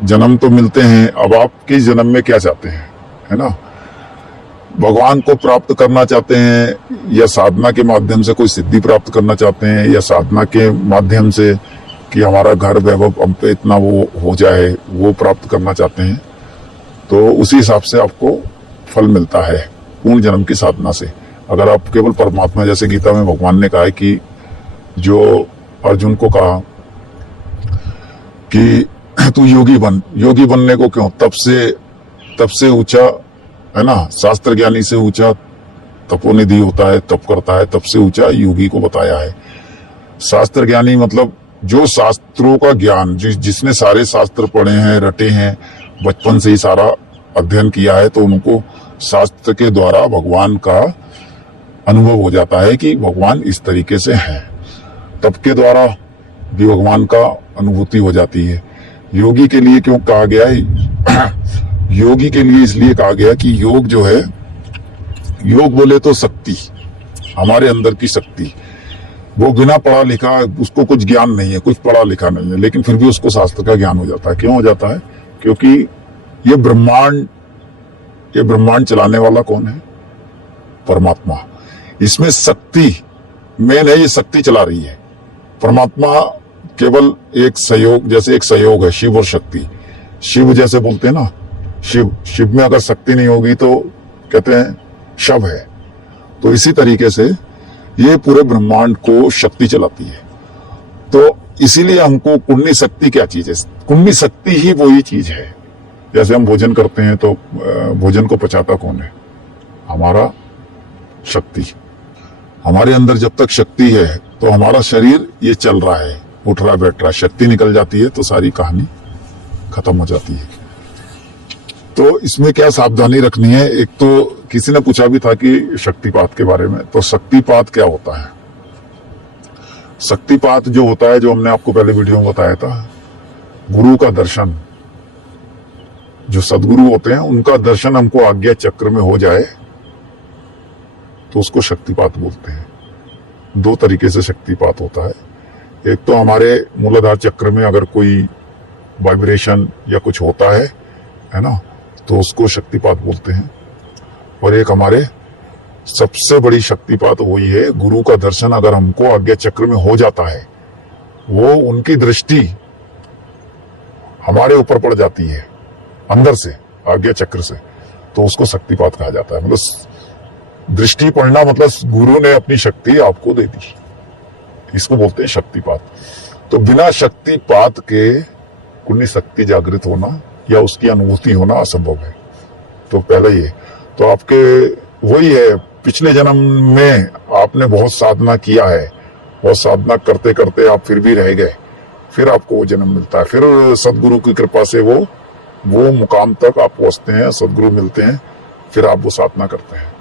जन्म तो मिलते हैं, अब आप किस जन्म में क्या चाहते हैं, है ना। भगवान को प्राप्त करना चाहते हैं या साधना के माध्यम से कोई सिद्धि प्राप्त करना चाहते हैं, या साधना के माध्यम से कि हमारा घर वैभव हम पे इतना वो हो जाए, वो प्राप्त करना चाहते हैं, तो उसी हिसाब से आपको फल मिलता है पूर्ण जन्म की साधना से। अगर आप केवल परमात्मा, जैसे गीता में भगवान ने कहा है कि जो अर्जुन को कहा कि तू योगी बन, योगी बनने को क्यों, तब से ऊंचा, है ना, शास्त्र ज्ञानी से ऊंचा तपोनिधि होता है, तप करता है, तब से ऊंचा योगी को बताया है। शास्त्र ज्ञानी मतलब जो शास्त्रों का ज्ञान, जिसने सारे शास्त्र पढ़े हैं, रटे हैं, बचपन से ही सारा अध्ययन किया है, तो उनको शास्त्र के द्वारा भगवान का अनुभव हो जाता है कि भगवान इस तरीके से हैं। तप के द्वारा भी भगवान का अनुभूति हो जाती है। योगी के लिए क्यों कहा गया है? योगी के लिए इसलिए कहा गया कि योग जो है, योग बोले तो शक्ति, हमारे अंदर की शक्ति, वो बिना पढ़ा लिखा, उसको कुछ ज्ञान नहीं है, कुछ पढ़ा लिखा नहीं है, लेकिन फिर भी उसको शास्त्र का ज्ञान हो जाता है। क्यों हो जाता है? क्योंकि ये ब्रह्मांड चलाने वाला कौन है? परमात्मा। इसमें शक्ति मेन है, ये शक्ति चला रही है। परमात्मा केवल एक सहयोग, जैसे एक सहयोग है, शिव और शक्ति। शिव जैसे बोलते हैं ना, शिव में अगर शक्ति नहीं होगी तो कहते हैं शव है। तो इसी तरीके से ये पूरे ब्रह्मांड को शक्ति चलाती है। तो इसीलिए हमको कुंडली शक्ति क्या चीज है? कुंडली शक्ति ही वही चीज है। जैसे हम भोजन करते हैं तो भोजन को पचाता कौन है? हमारा शक्ति। हमारे अंदर जब तक शक्ति है तो हमारा शरीर ये चल रहा है, उठ रहा बैठ रहा। शक्ति निकल जाती है तो सारी कहानी खत्म हो जाती है। तो इसमें क्या सावधानी रखनी है? एक तो किसी ने पूछा भी था कि शक्तिपात के बारे में, तो शक्तिपात क्या होता है? शक्तिपात जो होता है, जो हमने आपको पहले वीडियो में बताया था, गुरु का दर्शन, जो सदगुरु होते हैं उनका दर्शन हमको आज्ञा चक्र में हो जाए तो उसको शक्तिपात बोलते हैं। दो तरीके से शक्तिपात होता है। एक तो हमारे मूलाधार चक्र में अगर कोई वाइब्रेशन या कुछ होता है ना, तो उसको शक्तिपात बोलते हैं। और एक हमारे सबसे बड़ी शक्तिपात वही है, गुरु का दर्शन अगर हमको आज्ञा चक्र में हो जाता है, वो उनकी दृष्टि हमारे ऊपर पड़ जाती है अंदर से, आज्ञा चक्र से, तो उसको शक्तिपात कहा जाता है। मतलब दृष्टि पड़ना, मतलब गुरु ने अपनी शक्ति आपको दे दी, इसको बोलते हैं शक्तिपात। तो बिना शक्तिपात के कुंडली शक्ति जागृत होना या उसकी अनुभूति होना असंभव है। तो पहले ये तो आपके वही है, पिछले जन्म में आपने बहुत साधना किया है, बहुत साधना करते करते आप फिर भी रह गए, फिर आपको वो जन्म मिलता है, फिर सदगुरु की कृपा से वो मुकाम तक आप पहुंचते हैं, सदगुरु मिलते हैं, फिर आप वो साधना करते हैं।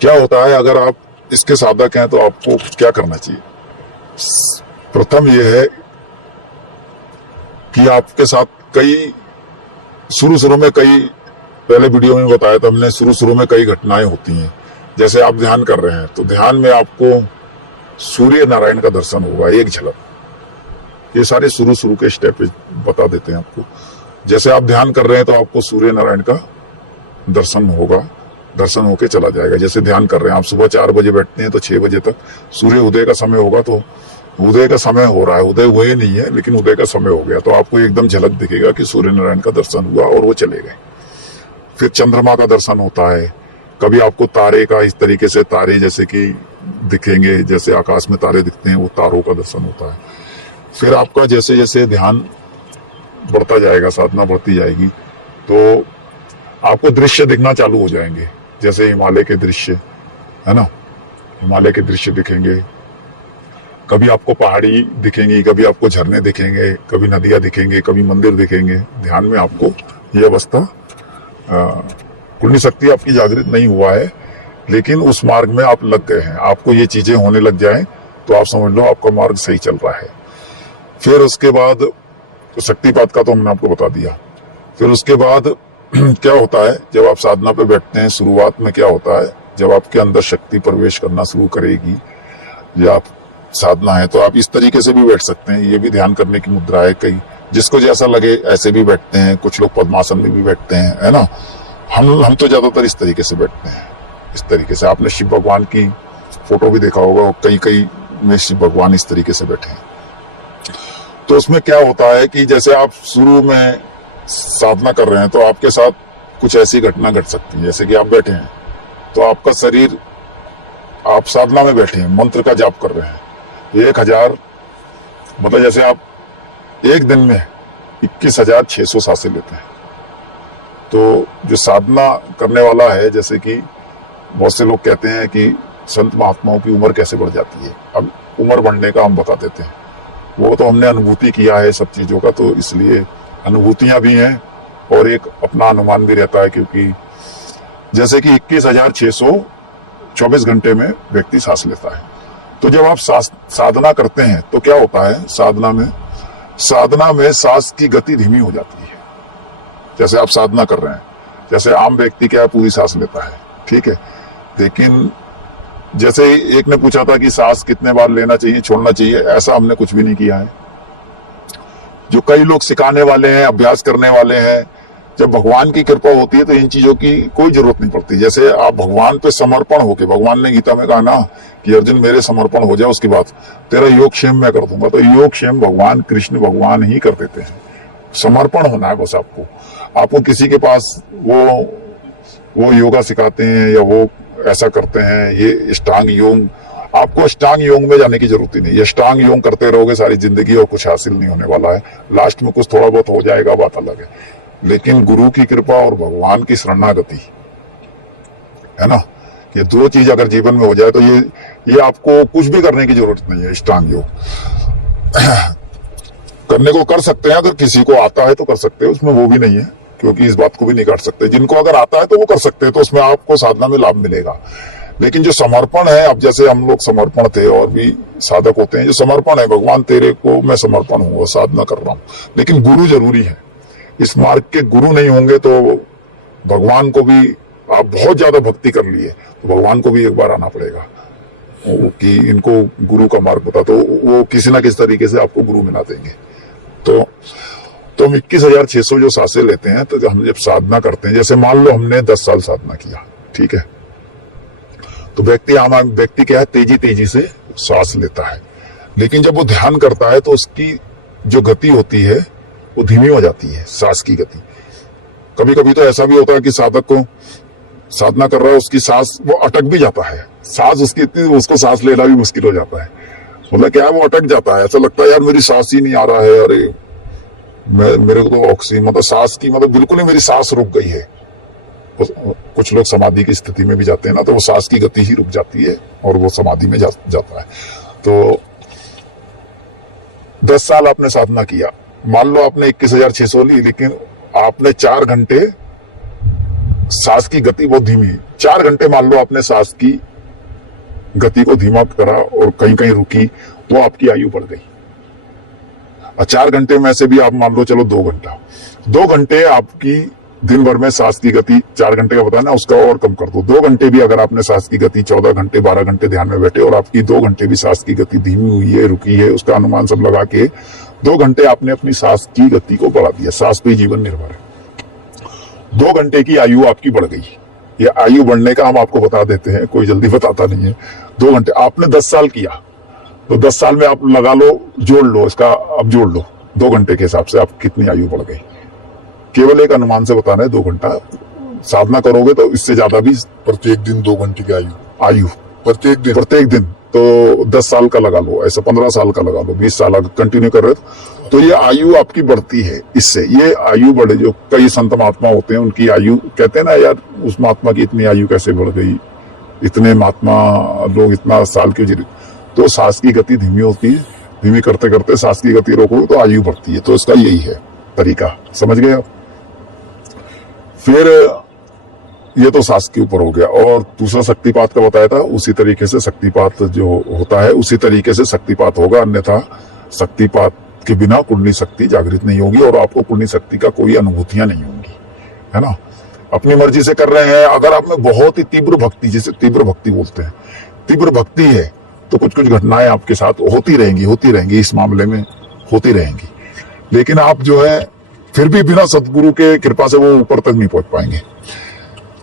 क्या होता है, अगर आप इसके साधक हैं तो आपको क्या करना चाहिए? प्रथम यह है कि आपके साथ शुरू में पहले वीडियो में बताया था हमने, शुरू में कई घटनाएं होती हैं। जैसे आप ध्यान कर रहे हैं तो ध्यान में आपको सूर्य नारायण का दर्शन होगा, एक झलक। ये सारे शुरू के स्टेप बता देते हैं आपको। जैसे आप ध्यान कर रहे हैं तो आपको सूर्य नारायण का दर्शन होगा, दर्शन होके चला जाएगा। जैसे ध्यान कर रहे हैं आप, सुबह 4 बजे बैठते हैं तो 6 बजे तक सूर्य उदय का समय होगा, तो उदय का समय हो रहा है, उदय हुए नहीं है लेकिन उदय का समय हो गया, तो आपको एकदम झलक दिखेगा कि सूर्य नारायण का दर्शन हुआ और वो चले गए। फिर चंद्रमा का दर्शन होता है, कभी आपको तारे का, इस तरीके से तारे जैसे कि दिखेंगे, जैसे आकाश में तारे दिखते हैं, वो तारों का दर्शन होता है। फिर आपका जैसे जैसे ध्यान बढ़ता जाएगा, साधना बढ़ती जाएगी, तो आपको दृश्य दिखना चालू हो जाएंगे। जैसे हिमालय के दृश्य, है ना, हिमालय के दृश्य दिखेंगे, कभी आपको पहाड़ी दिखेंगी, कभी आपको झरने दिखेंगे, कभी नदियां दिखेंगे, कभी मंदिर दिखेंगे। ध्यान में आपको ये अवस्था, कुंडली शक्ति आपकी जागृत नहीं हुआ है लेकिन उस मार्ग में आप लग गए हैं, आपको ये चीजें होने लग जाएं तो आप समझ लो आपका मार्ग सही चल रहा है। फिर उसके बाद शक्तिपात का तो हमने आपको बता दिया। फिर उसके बाद क्या होता है, जब आप साधना पे बैठते हैं, शुरुआत में क्या होता है, जब आपके अंदर शक्ति प्रवेश करना शुरू करेगी, या आप साधना है तो आप इस तरीके से भी बैठ सकते हैं। ये भी ध्यान करने की मुद्रा है। कई जिसको जैसा लगे ऐसे भी बैठते हैं, कुछ लोग पद्मासन में भी बैठते हैं, है ना। हम तो ज्यादातर इस तरीके से बैठते हैं। इस तरीके से आपने शिव भगवान की फोटो भी देखा होगा, कई कई में शिव भगवान इस तरीके से बैठे हैं। तो उसमें क्या होता है कि जैसे आप शुरू में साधना कर रहे हैं तो आपके साथ कुछ ऐसी घटना घट सकती है, जैसे कि आप बैठे हैं तो आपका शरीर, आप साधना में बैठे हैं, मंत्र का जाप कर रहे हैं, 1000 मतलब जैसे आप एक दिन में 21,600 सांसें लेते हैं। तो जो साधना करने वाला है, जैसे कि बहुत से लोग कहते हैं कि संत महात्माओं की उम्र कैसे बढ़ जाती है, अब उम्र बढ़ने का हम बता देते हैं। वो तो हमने अनुभूति किया है सब चीजों का, तो इसलिए अनुभूतियां भी हैं और एक अपना अनुमान भी रहता है, क्योंकि जैसे कि 21,624 घंटे में व्यक्ति सांस लेता है। तो जब आप साधना करते हैं तो क्या होता है, साधना में सांस की गति धीमी हो जाती है। जैसे आप साधना कर रहे हैं, जैसे आम व्यक्ति क्या पूरी सांस लेता है, ठीक है, लेकिन जैसे एक ने पूछा था कि सांस कितने बार लेना चाहिए, छोड़ना चाहिए, ऐसा हमने कुछ भी नहीं किया है। जो कई लोग सिखाने वाले हैं, अभ्यास करने वाले हैं, जब भगवान की कृपा होती है तो इन चीजों की कोई जरूरत नहीं पड़ती। जैसे आप भगवान पे समर्पण होके, भगवान ने गीता में कहा ना कि अर्जुन मेरे समर्पण हो जाए, उसके बाद तेरा योगक्षेम मैं कर दूंगा। तो योगक्षेम भगवान कृष्ण भगवान ही कर देते हैं। समर्पण होना है बस आपको किसी के पास वो योगा सिखाते हैं या वो ऐसा करते हैं, ये अष्टांग योग, आपको अष्टांग योग में जाने की जरूरत ही नहीं। ये अष्टांग योग करते रहोगे सारी जिंदगी और कुछ हासिल नहीं होने वाला है। लास्ट में कुछ थोड़ा बहुत हो जाएगा, बात अलग है, लेकिन गुरु की कृपा और भगवान की शरणागति, है ना, ये दो चीज अगर जीवन में हो जाए तो ये आपको कुछ भी करने की जरूरत नहीं है। अष्टांग योग करने को कर सकते हैं, अगर किसी को आता है तो कर सकते हैं, उसमें वो भी नहीं है, क्योंकि इस बात को भी नहीं काट सकते। जिनको अगर आता है तो वो कर सकते हैं, तो उसमें आपको साधना में लाभ मिलेगा। लेकिन जो समर्पण है, अब जैसे हम लोग समर्पण थे और भी साधक होते हैं, जो समर्पण है, भगवान तेरे को मैं समर्पण हूँ, साधना कर रहा हूँ, लेकिन गुरु जरूरी है। इस मार्ग के गुरु नहीं होंगे तो भगवान को भी, आप बहुत ज्यादा भक्ति कर लिए तो भगवान को भी एक बार आना पड़ेगा कि इनको गुरु का मार्ग बता, तो वो किसी ना किसी तरीके से आपको गुरु मिला देंगे। तो हम 21,600 जो सांसें लेते हैं, तो हम जब साधना करते हैं, जैसे मान लो हमने 10 साल साधना किया, ठीक है, तो व्यक्ति क्या है, तेजी से सांस लेता है, लेकिन जब वो ध्यान करता है तो उसकी जो गति होती है वो धीमी हो जाती है, सांस की गति। कभी कभी तो ऐसा भी होता है कि साधक को साधना कर रहा है, उसकी सांस वो अटक भी जाता है, सांस उसकी इतनी, उसको सांस लेना भी मुश्किल हो जाता है। मतलब क्या है, वो अटक जाता है, ऐसा लगता है यार मेरी सांस ही नहीं आ रहा है, अरे मेरे को तो ऑक्सीजन, मतलब सांस की, मतलब बिल्कुल ही मेरी सांस रुक गई है। कुछ लोग समाधि की स्थिति में भी जाते हैं ना, तो वो सांस की गति ही रुक जाती है और वो समाधि में जाता है। तो 10 साल आपने साधना किया, मान लो आपने 21,600 ली, लेकिन आपने 4 घंटे सांस की गति बहुत धीमी, 4 घंटे मान लो आपने सांस की गति को धीमा करा और कहीं कहीं रुकी, तो आपकी आयु बढ़ गई। और 4 घंटे में से भी आप मान लो चलो 2 घंटे आपकी दिन भर में सांस की गति, 4 घंटे का बताया ना, उसका और कम कर दो, 2 घंटे भी अगर आपने सांस की गति, 14 घंटे 12 घंटे ध्यान में बैठे और आपकी 2 घंटे भी सांस की गति धीमी हुई है, रुकी है, उसका अनुमान सब लगा के 2 घंटे आपने अपनी सांस की गति को बढ़ा दिया। सांस पे जीवन निर्भर है। 2 घंटे की आयु आपकी बढ़ गई। ये आयु बढ़ने का हम आपको बता देते हैं, कोई जल्दी बताता नहीं है। 2 घंटे आपने 10 साल किया, तो 10 साल में आप लगा लो, जोड़ लो इसका, अब जोड़ लो 2 घंटे के हिसाब से आप कितनी आयु बढ़ गई। केवल एक अनुमान से बताना है, 2 घंटा साधना करोगे तो इससे ज्यादा भी। प्रत्येक दिन 2 घंटे की आयु प्रत्येक दिन तो 10 साल का लगा लो, ऐसा 15 साल का लगा लो, 20 साल अगर कंटिन्यू कर रहे तो ये आयु आपकी बढ़ती है। इससे ये आयु बढ़े, जो कई संत महात्मा होते हैं उनकी आयु, कहते हैं ना यार उस महात्मा की इतनी आयु कैसे बढ़ गई, इतने महात्मा लोग इतना साल क्यों जी। तो सांस की गति धीमी होती है, धीमी करते करते सांस की गति रोको तो आयु बढ़ती है। तो इसका यही है तरीका, समझ गए आप। फिर ये तो सांस के ऊपर हो गया, और दूसरा शक्तिपात का बताया था, उसी तरीके से शक्तिपात जो होता है उसी तरीके से शक्तिपात होगा, अन्यथा शक्तिपात के बिना कुंडली शक्ति जागृत नहीं होगी और आपको कुंडली शक्ति का कोई अनुभूतियां नहीं होंगी, है ना। अपनी मर्जी से कर रहे हैं, अगर आप में बहुत ही तीव्र भक्ति, जिसे तीव्र भक्ति बोलते हैं, तीव्र भक्ति है तो कुछ घटनाएं आपके साथ होती रहेंगी, इस मामले में होती रहेंगी। लेकिन आप जो है फिर भी बिना सदगुरु के कृपा से वो ऊपर तक नहीं पहुंच पाएंगे।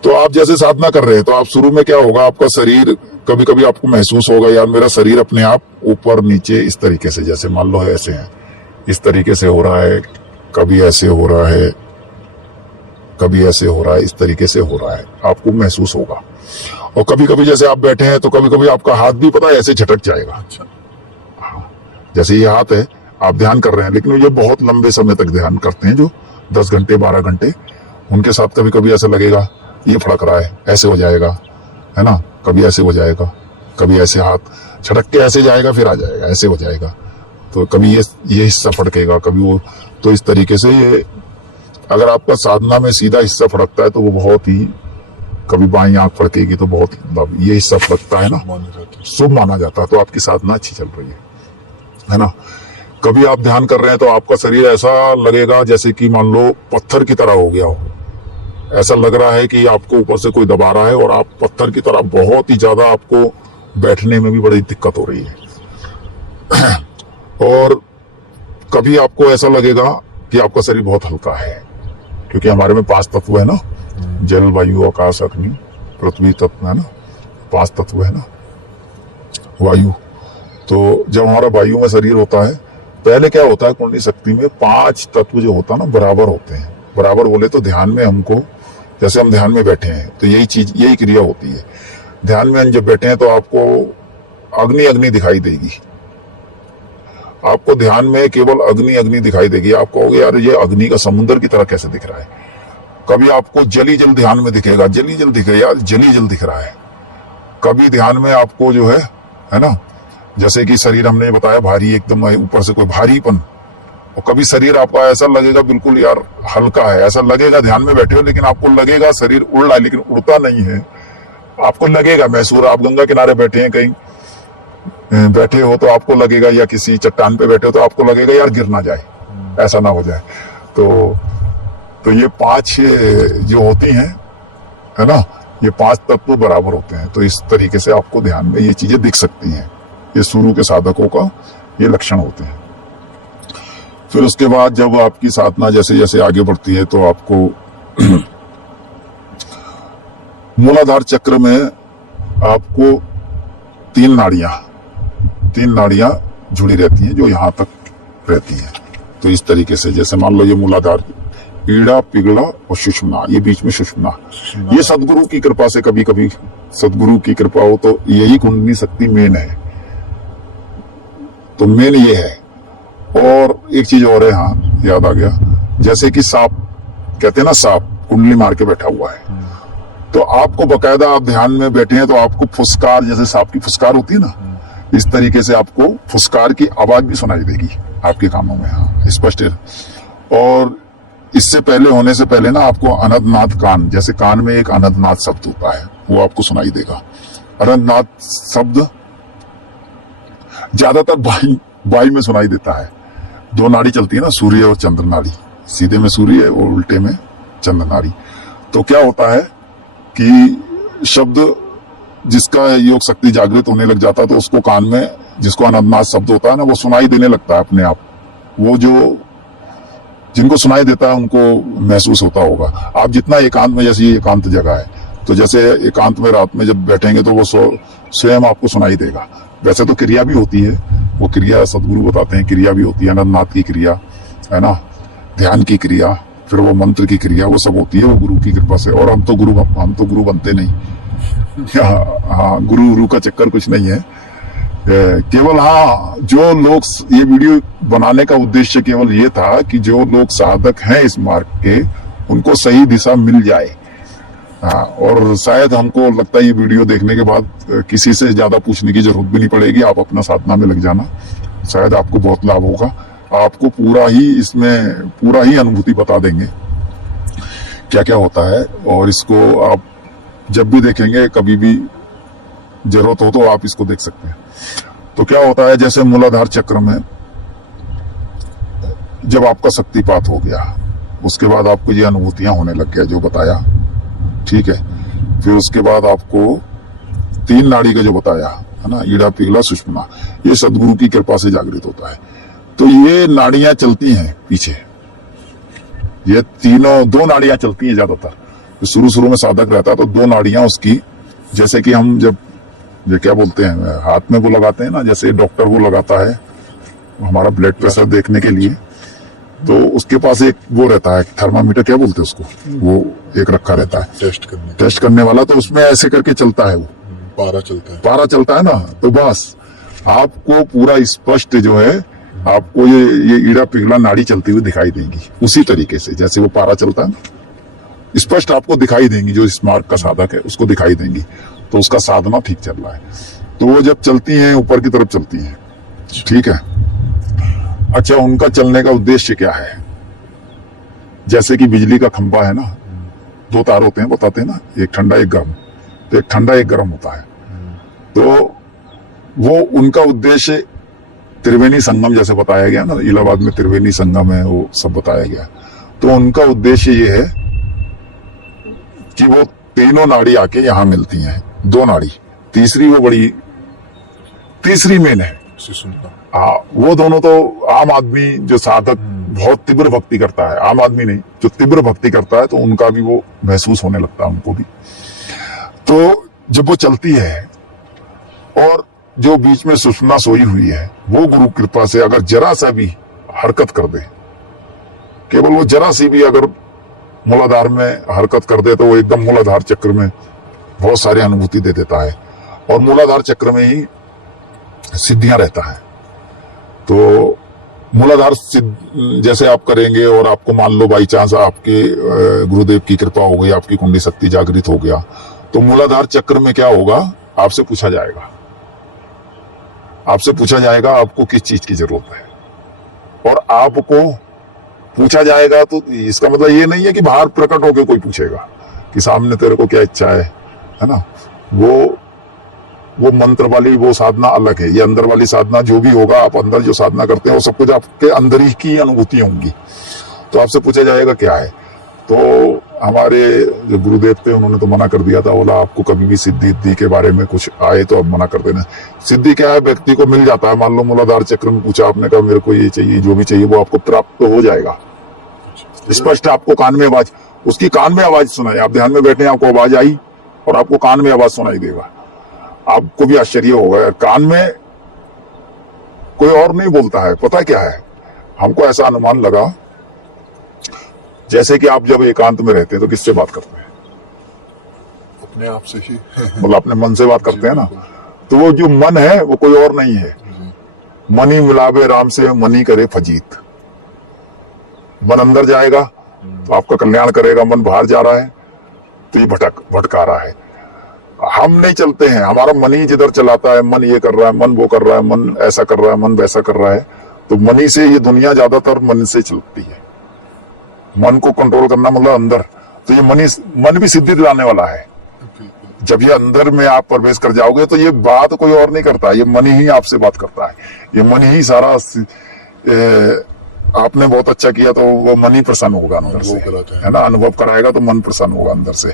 तो आप जैसे साधना कर रहे हैं तो आप शुरू में क्या होगा, आपका शरीर कभी कभी आपको महसूस होगा यार मेरा शरीर अपने आप ऊपर नीचे इस तरीके से, जैसे मान लो ऐसे है, इस तरीके से हो रहा है, कभी ऐसे हो रहा है, कभी ऐसे हो रहा है, इस तरीके से हो रहा है, आपको महसूस होगा। और कभी कभी जैसे आप बैठे हैं तो कभी कभी आपका हाथ भी पता है ऐसे झटक जाएगा। अच्छा, हाँ, जैसे ये हाथ है, आप ध्यान कर रहे हैं, लेकिन ये बहुत लंबे समय तक ध्यान करते हैं जो 10 घंटे 12 घंटे, उनके साथ कभी कभी ऐसा लगेगा ये फड़क रहा है, ऐसे हो जाएगा, है ना, कभी ऐसे हो जाएगा, कभी ऐसे हाथ झटक के ऐसे जाएगा, फिर आ जाएगा, ऐसे हो जाएगा, तो कभी ये हिस्सा फड़केगा, कभी वो। तो इस तरीके से ये अगर आपका साधना में सीधा हिस्सा फड़कता है तो वो बहुत ही, कभी बाईं आंख फड़केगी तो बहुत, ये हिस्सा फड़कता है ना, शुभ माना जाता है, तो आपकी साधना अच्छी चल रही है ना। कभी आप ध्यान कर रहे हैं तो आपका शरीर ऐसा लगेगा जैसे कि मान लो पत्थर की तरह हो गया हो, ऐसा लग रहा है कि आपको ऊपर से कोई दबा रहा है और आप पत्थर की तरह, बहुत ही ज्यादा आपको बैठने में भी बड़ी दिक्कत हो रही है। और कभी आपको ऐसा लगेगा कि आपका शरीर बहुत हल्का है, क्योंकि हमारे में 5 तत्व है ना, जल वायु आकाश अग्नि पृथ्वी तत्व है ना, 5 तत्व है ना, वायु। तो जब हमारा वायु में शरीर होता है, पहले क्या होता है कुंडली शक्ति में 5 तत्व जो होता है ना बराबर होते हैं। बराबर बोले तो ध्यान में हमको, जैसे हम ध्यान में बैठे हैं तो यही चीज, यही क्रिया होती है। ध्यान में जब बैठे हैं तो आपको अग्नि अग्नि दिखाई देगी, आपको ध्यान में केवल अग्नि अग्नि दिखाई देगी। आप कहोगे यार ये अग्नि का समुद्र की तरह कैसे दिख रहा है। कभी आपको जली जल ध्यान में दिखेगा, जली जल दिख रहा है यार, जली जल दिख रहा है। कभी ध्यान में आपको जो है ना, जैसे कि शरीर हमने बताया भारी, एकदम ऊपर से कोई भारीपन, और कभी शरीर आपका ऐसा लगेगा बिल्कुल यार हल्का है, ऐसा लगेगा ध्यान में बैठे हो, लेकिन आपको लगेगा शरीर उड़ रहा है, लेकिन उड़ता नहीं है। आपको लगेगा महसूस, आप गंगा किनारे बैठे हैं, कहीं बैठे हो तो आपको लगेगा, या किसी चट्टान पे बैठे हो तो आपको लगेगा यार गिर ना जाए, ऐसा ना हो जाए। तो ये 5 जो होती हैं, है ना, ये 5 तत्व बराबर होते हैं। तो इस तरीके से आपको ध्यान में ये चीजें दिख सकती हैं। ये शुरू के साधकों का ये लक्षण होते हैं। फिर उसके बाद जब आपकी साधना जैसे जैसे आगे बढ़ती है तो आपको मूलाधार चक्र में आपको 3 नाड़ियां जुड़ी रहती हैं जो यहाँ तक रहती हैं। तो इस तरीके से जैसे मान लो ये मूलाधार, ईड़ा पिघला और सुषुम्ना, ये बीच में सुषुम्ना, ये सदगुरु की कृपा से, कभी कभी सदगुरु की कृपा हो तो यही कुंडली शक्ति मेन है। तो मेन ये है। और एक चीज और है, हाँ याद आ गया, जैसे कि सांप कहते हैं ना, सांप कुंडली मार के बैठा हुआ है, तो आपको बकायदा आप ध्यान में बैठे हैं तो आपको फुसकार, जैसे सांप की फुसकार होती है ना, इस तरीके से आपको फुसकार की आवाज भी सुनाई देगी आपके कानों में, हाँ स्पष्ट है। और इससे पहले होने से पहले ना आपको अनंतनाथ कान, जैसे कान में एक अनंतनाथ शब्द होता है, वो आपको सुनाई देगा। अनंतनाथ शब्द ज्यादातर बाई में सुनाई देता है। 2 नाड़ी चलती है ना, सूर्य और चंद्र नाड़ी, सीधे में सूर्य और उल्टे में चंद्र नाड़ी। तो क्या होता है कि शब्द जिसका योग शक्ति जागृत होने लग जाता है तो उसको कान में, जिसको अनंतनाथ शब्द होता है ना, वो सुनाई देने लगता है अपने आप। वो जो जिनको सुनाई देता है उनको महसूस होता होगा। आप जितना एकांत में, जैसे ये एकांत जगह है, तो जैसे एकांत में रात में जब बैठेंगे तो वो स्वयं आपको सुनाई देगा। वैसे तो क्रिया भी होती है, वो क्रिया सदगुरु बताते हैं, क्रिया भी होती है, अनंतनाथ की क्रिया है ना, ध्यान की क्रिया, फिर वो मंत्र की क्रिया, वो सब होती है, वो गुरु की कृपा से। और हम तो गुरु बनते नहीं। हाँ, गुरु का चक्कर कुछ नहीं है। केवल हाँ, जो लोग, ये वीडियो बनाने का उद्देश्य केवल ये था कि जो लोग साधक हैं इस मार्ग के, उनको सही दिशा मिल जाए। हाँ, और शायद हमको लगता है ये वीडियो देखने के बाद किसी से ज्यादा पूछने की जरूरत भी नहीं पड़ेगी। आप अपना साधना में लग जाना, शायद आपको बहुत लाभ होगा। आपको पूरा ही अनुभूति बता देंगे क्या क्या होता है। और इसको आप जब भी देखेंगे, कभी भी जरूरत हो तो आप इसको देख सकते हैं। तो क्या होता है, जैसे मूलाधार चक्र में जब आपका शक्तिपात हो गया, उसके बाद आपको ये अनुभूतियां होने लग गया जो बताया, ठीक है। फिर उसके बाद आपको 3 नाड़ी का जो बताया है ना, ईड़ा पिघला सुषुम्ना, ये सदगुरु की कृपा से जागृत होता है। तो ये नाड़ियां चलती हैं पीछे, ये तीनों, दो नाड़ियां चलती हैं ज्यादातर। तो शुरू शुरू में साधक रहता है तो दो नाड़ियां उसकी, जैसे कि हम जब ये क्या बोलते हैं हाथ में वो लगाते हैं ना, जैसे डॉक्टर वो लगाता है हमारा ब्लड प्रेशर देखने के लिए, तो उसके पास एक वो रहता है थर्मामीटर, क्या बोलते हैं उसको, वो एक रखा रहता है टेस्ट करने वाला, तो उसमें ऐसे करके चलता है, वो पारा चलता है ना। तो बस आपको पूरा स्पष्ट जो है आपको ये ईड़ा पिघला नाड़ी चलती हुई दिखाई देगी, उसी तरीके से जैसे वो पारा चलता है ना, स्पष्ट आपको दिखाई देंगी। जो इस मार्ग का साधक है उसको दिखाई देंगी, तो उसका साधना ठीक चल रहा है। तो वो जब चलती हैं ऊपर की तरफ चलती हैं, ठीक है। अच्छा, उनका चलने का उद्देश्य क्या है? जैसे कि बिजली का खंभा है ना, दो तार होते हैं, बताते हैं ना, एक ठंडा एक गर्म, तो एक ठंडा एक गर्म होता है। तो वो उनका उद्देश्य त्रिवेणी संगम, जैसे बताया गया ना, इलाहाबाद में त्रिवेणी संगम है, वो सब बताया गया। तो उनका उद्देश्य ये है कि वो तीनों नाड़ी आके यहां मिलती हैं, दो नाड़ी, तीसरी वो बड़ी, तीसरी मेन है। हाँ, वो दोनों तो आम आदमी जो साधक बहुत तीव्र भक्ति करता है, आम आदमी नहीं, जो तीव्र भक्ति करता है, तो उनका भी वो महसूस होने लगता है, उनको भी। तो जब वो चलती है और जो बीच में सुषुम्ना सोई हुई है, वो गुरु कृपा से अगर जरा सा भी हरकत कर दे, केवल वो जरा सी भी अगर मूलाधार में हरकत कर दे, तो वो एकदम मूलाधार चक्र में बहुत सारी अनुभूति दे देता है, और मूलाधार चक्र में ही सिद्धियां रहता है। तो मूलाधार जैसे आप करेंगे और आपको मान लो बाई चांस आपके गुरुदेव की कृपा हो गई, आपकी कुंडली शक्ति जागृत हो गया, तो मूलाधार चक्र में क्या होगा, आपसे पूछा जाएगा, आपसे पूछा जाएगा आपको किस चीज की जरूरत है, और आपको पूछा जाएगा। तो इसका मतलब ये नहीं है कि बाहर प्रकट होकर कोई पूछेगा कि सामने तेरे को क्या इच्छा है ना। वो मंत्र वाली वो साधना अलग है, ये अंदर वाली साधना जो भी होगा, आप अंदर जो साधना करते हैं वो सब कुछ आपके अंदर ही की अनुभूति होंगी। तो आपसे पूछा जाएगा क्या है। तो हमारे जो गुरुदेव थे उन्होंने तो मना कर दिया था, बोला आपको कभी भी सिद्धि के बारे में कुछ आए तो अब मना कर देना। सिद्धि क्या है, व्यक्ति को मिल जाता है। मान लो मूलाधार चक्र में पूछा आपने, कहा मेरे को ये चाहिए, जो भी चाहिए वो आपको प्राप्त हो जाएगा। स्पष्ट आपको कान में आवाज, उसकी कान में आवाज सुनाई, आप ध्यान में बैठे, आपको आवाज आई और आपको कान में आवाज सुनाई देगा। आपको भी आश्चर्य होगा, कान में कोई और नहीं बोलता है। पता क्या है, हमको ऐसा अनुमान लगा जैसे कि आप जब एकांत में रहते हैं तो किससे बात करते हैं? अपने आप से ही, मतलब अपने मन से बात करते हैं ना। तो वो जो मन है वो कोई और नहीं है। मनी मिलावे राम से, मनी करे फजीत। मन अंदर जाएगा तो आपका कल्याण करेगा, मन बाहर जा रहा है तो ये भटका रहा है। हम नहीं चलते हैं, हमारा मन ही जिधर चलाता है, मन ये कर रहा है, मन वो कर रहा है, मन ऐसा कर रहा है, मन वैसा कर रहा है। तो मनी से ये दुनिया ज्यादातर मन से चलती है। मन को कंट्रोल करना मतलब अंदर, तो ये मन भी सिद्धि दिलाने वाला है। जब ये अंदर में आप प्रवेश कर जाओगे तो ये बात कोई और नहीं करता, ये मन ही आपसे बात करता है। ये मन ही सारा, आपने बहुत अच्छा किया तो वो मन ही प्रसन्न होगा अंदर से, है ना, अनुभव कराएगा तो मन प्रसन्न होगा अंदर से।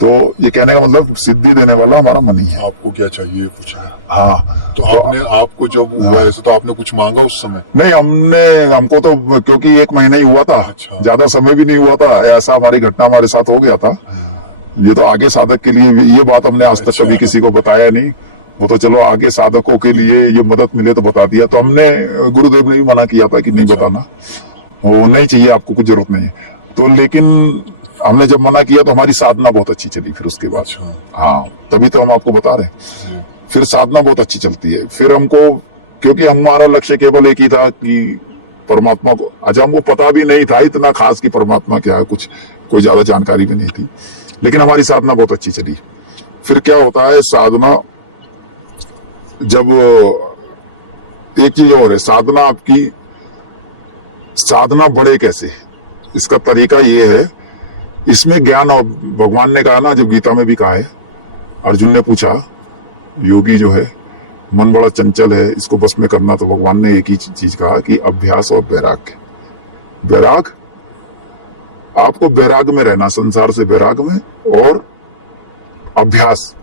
तो ये कहने का मतलब सिद्धि देने वाला हमारा मन ही है। आपको क्या चाहिए पूछा? हाँ, तो आपने, आपको जब हुआ ऐसे तो आपने कुछ मांगा उस समय? नहीं, हमको तो क्योंकि 1 महीना ही हुआ था, अच्छा। ज्यादा समय भी नहीं हुआ था। ऐसा हमारी घटना हमारे साथ हो गया था। ये तो आगे साधक के लिए, ये बात हमने आज तक कभी किसी को बताया नहीं। वो तो चलो आगे साधकों के लिए ये मदद मिले तो बता दिया। तो हमने, गुरुदेव ने भी मना किया था कि नहीं बताना, वो नहीं चाहिए, आपको कुछ जरूरत नहीं है। तो लेकिन हमने जब मना किया तो हमारी साधना बहुत अच्छी चली फिर उसके बाद। हाँ, तभी तो हम आपको बता रहे हैं। फिर साधना बहुत अच्छी चलती है। फिर हमको, क्योंकि हमारा लक्ष्य केवल एक ही था कि परमात्मा को, अच्छा हमको पता भी नहीं था इतना खास कि परमात्मा क्या है, कुछ कोई ज्यादा जानकारी भी नहीं थी, लेकिन हमारी साधना बहुत अच्छी चली। फिर क्या होता है, साधना जब, एक चीज और है, साधना आपकी, साधना बढ़े कैसे, इसका तरीका ये है, इसमें ज्ञान, और भगवान ने कहा ना, जब गीता में भी कहा है, अर्जुन ने पूछा, योगी जो है मन बड़ा चंचल है, इसको बस में करना, तो भगवान ने एक ही चीज कहा कि अभ्यास और वैराग्य। वैराग, आपको वैराग में रहना, संसार से वैराग में, और अभ्यास।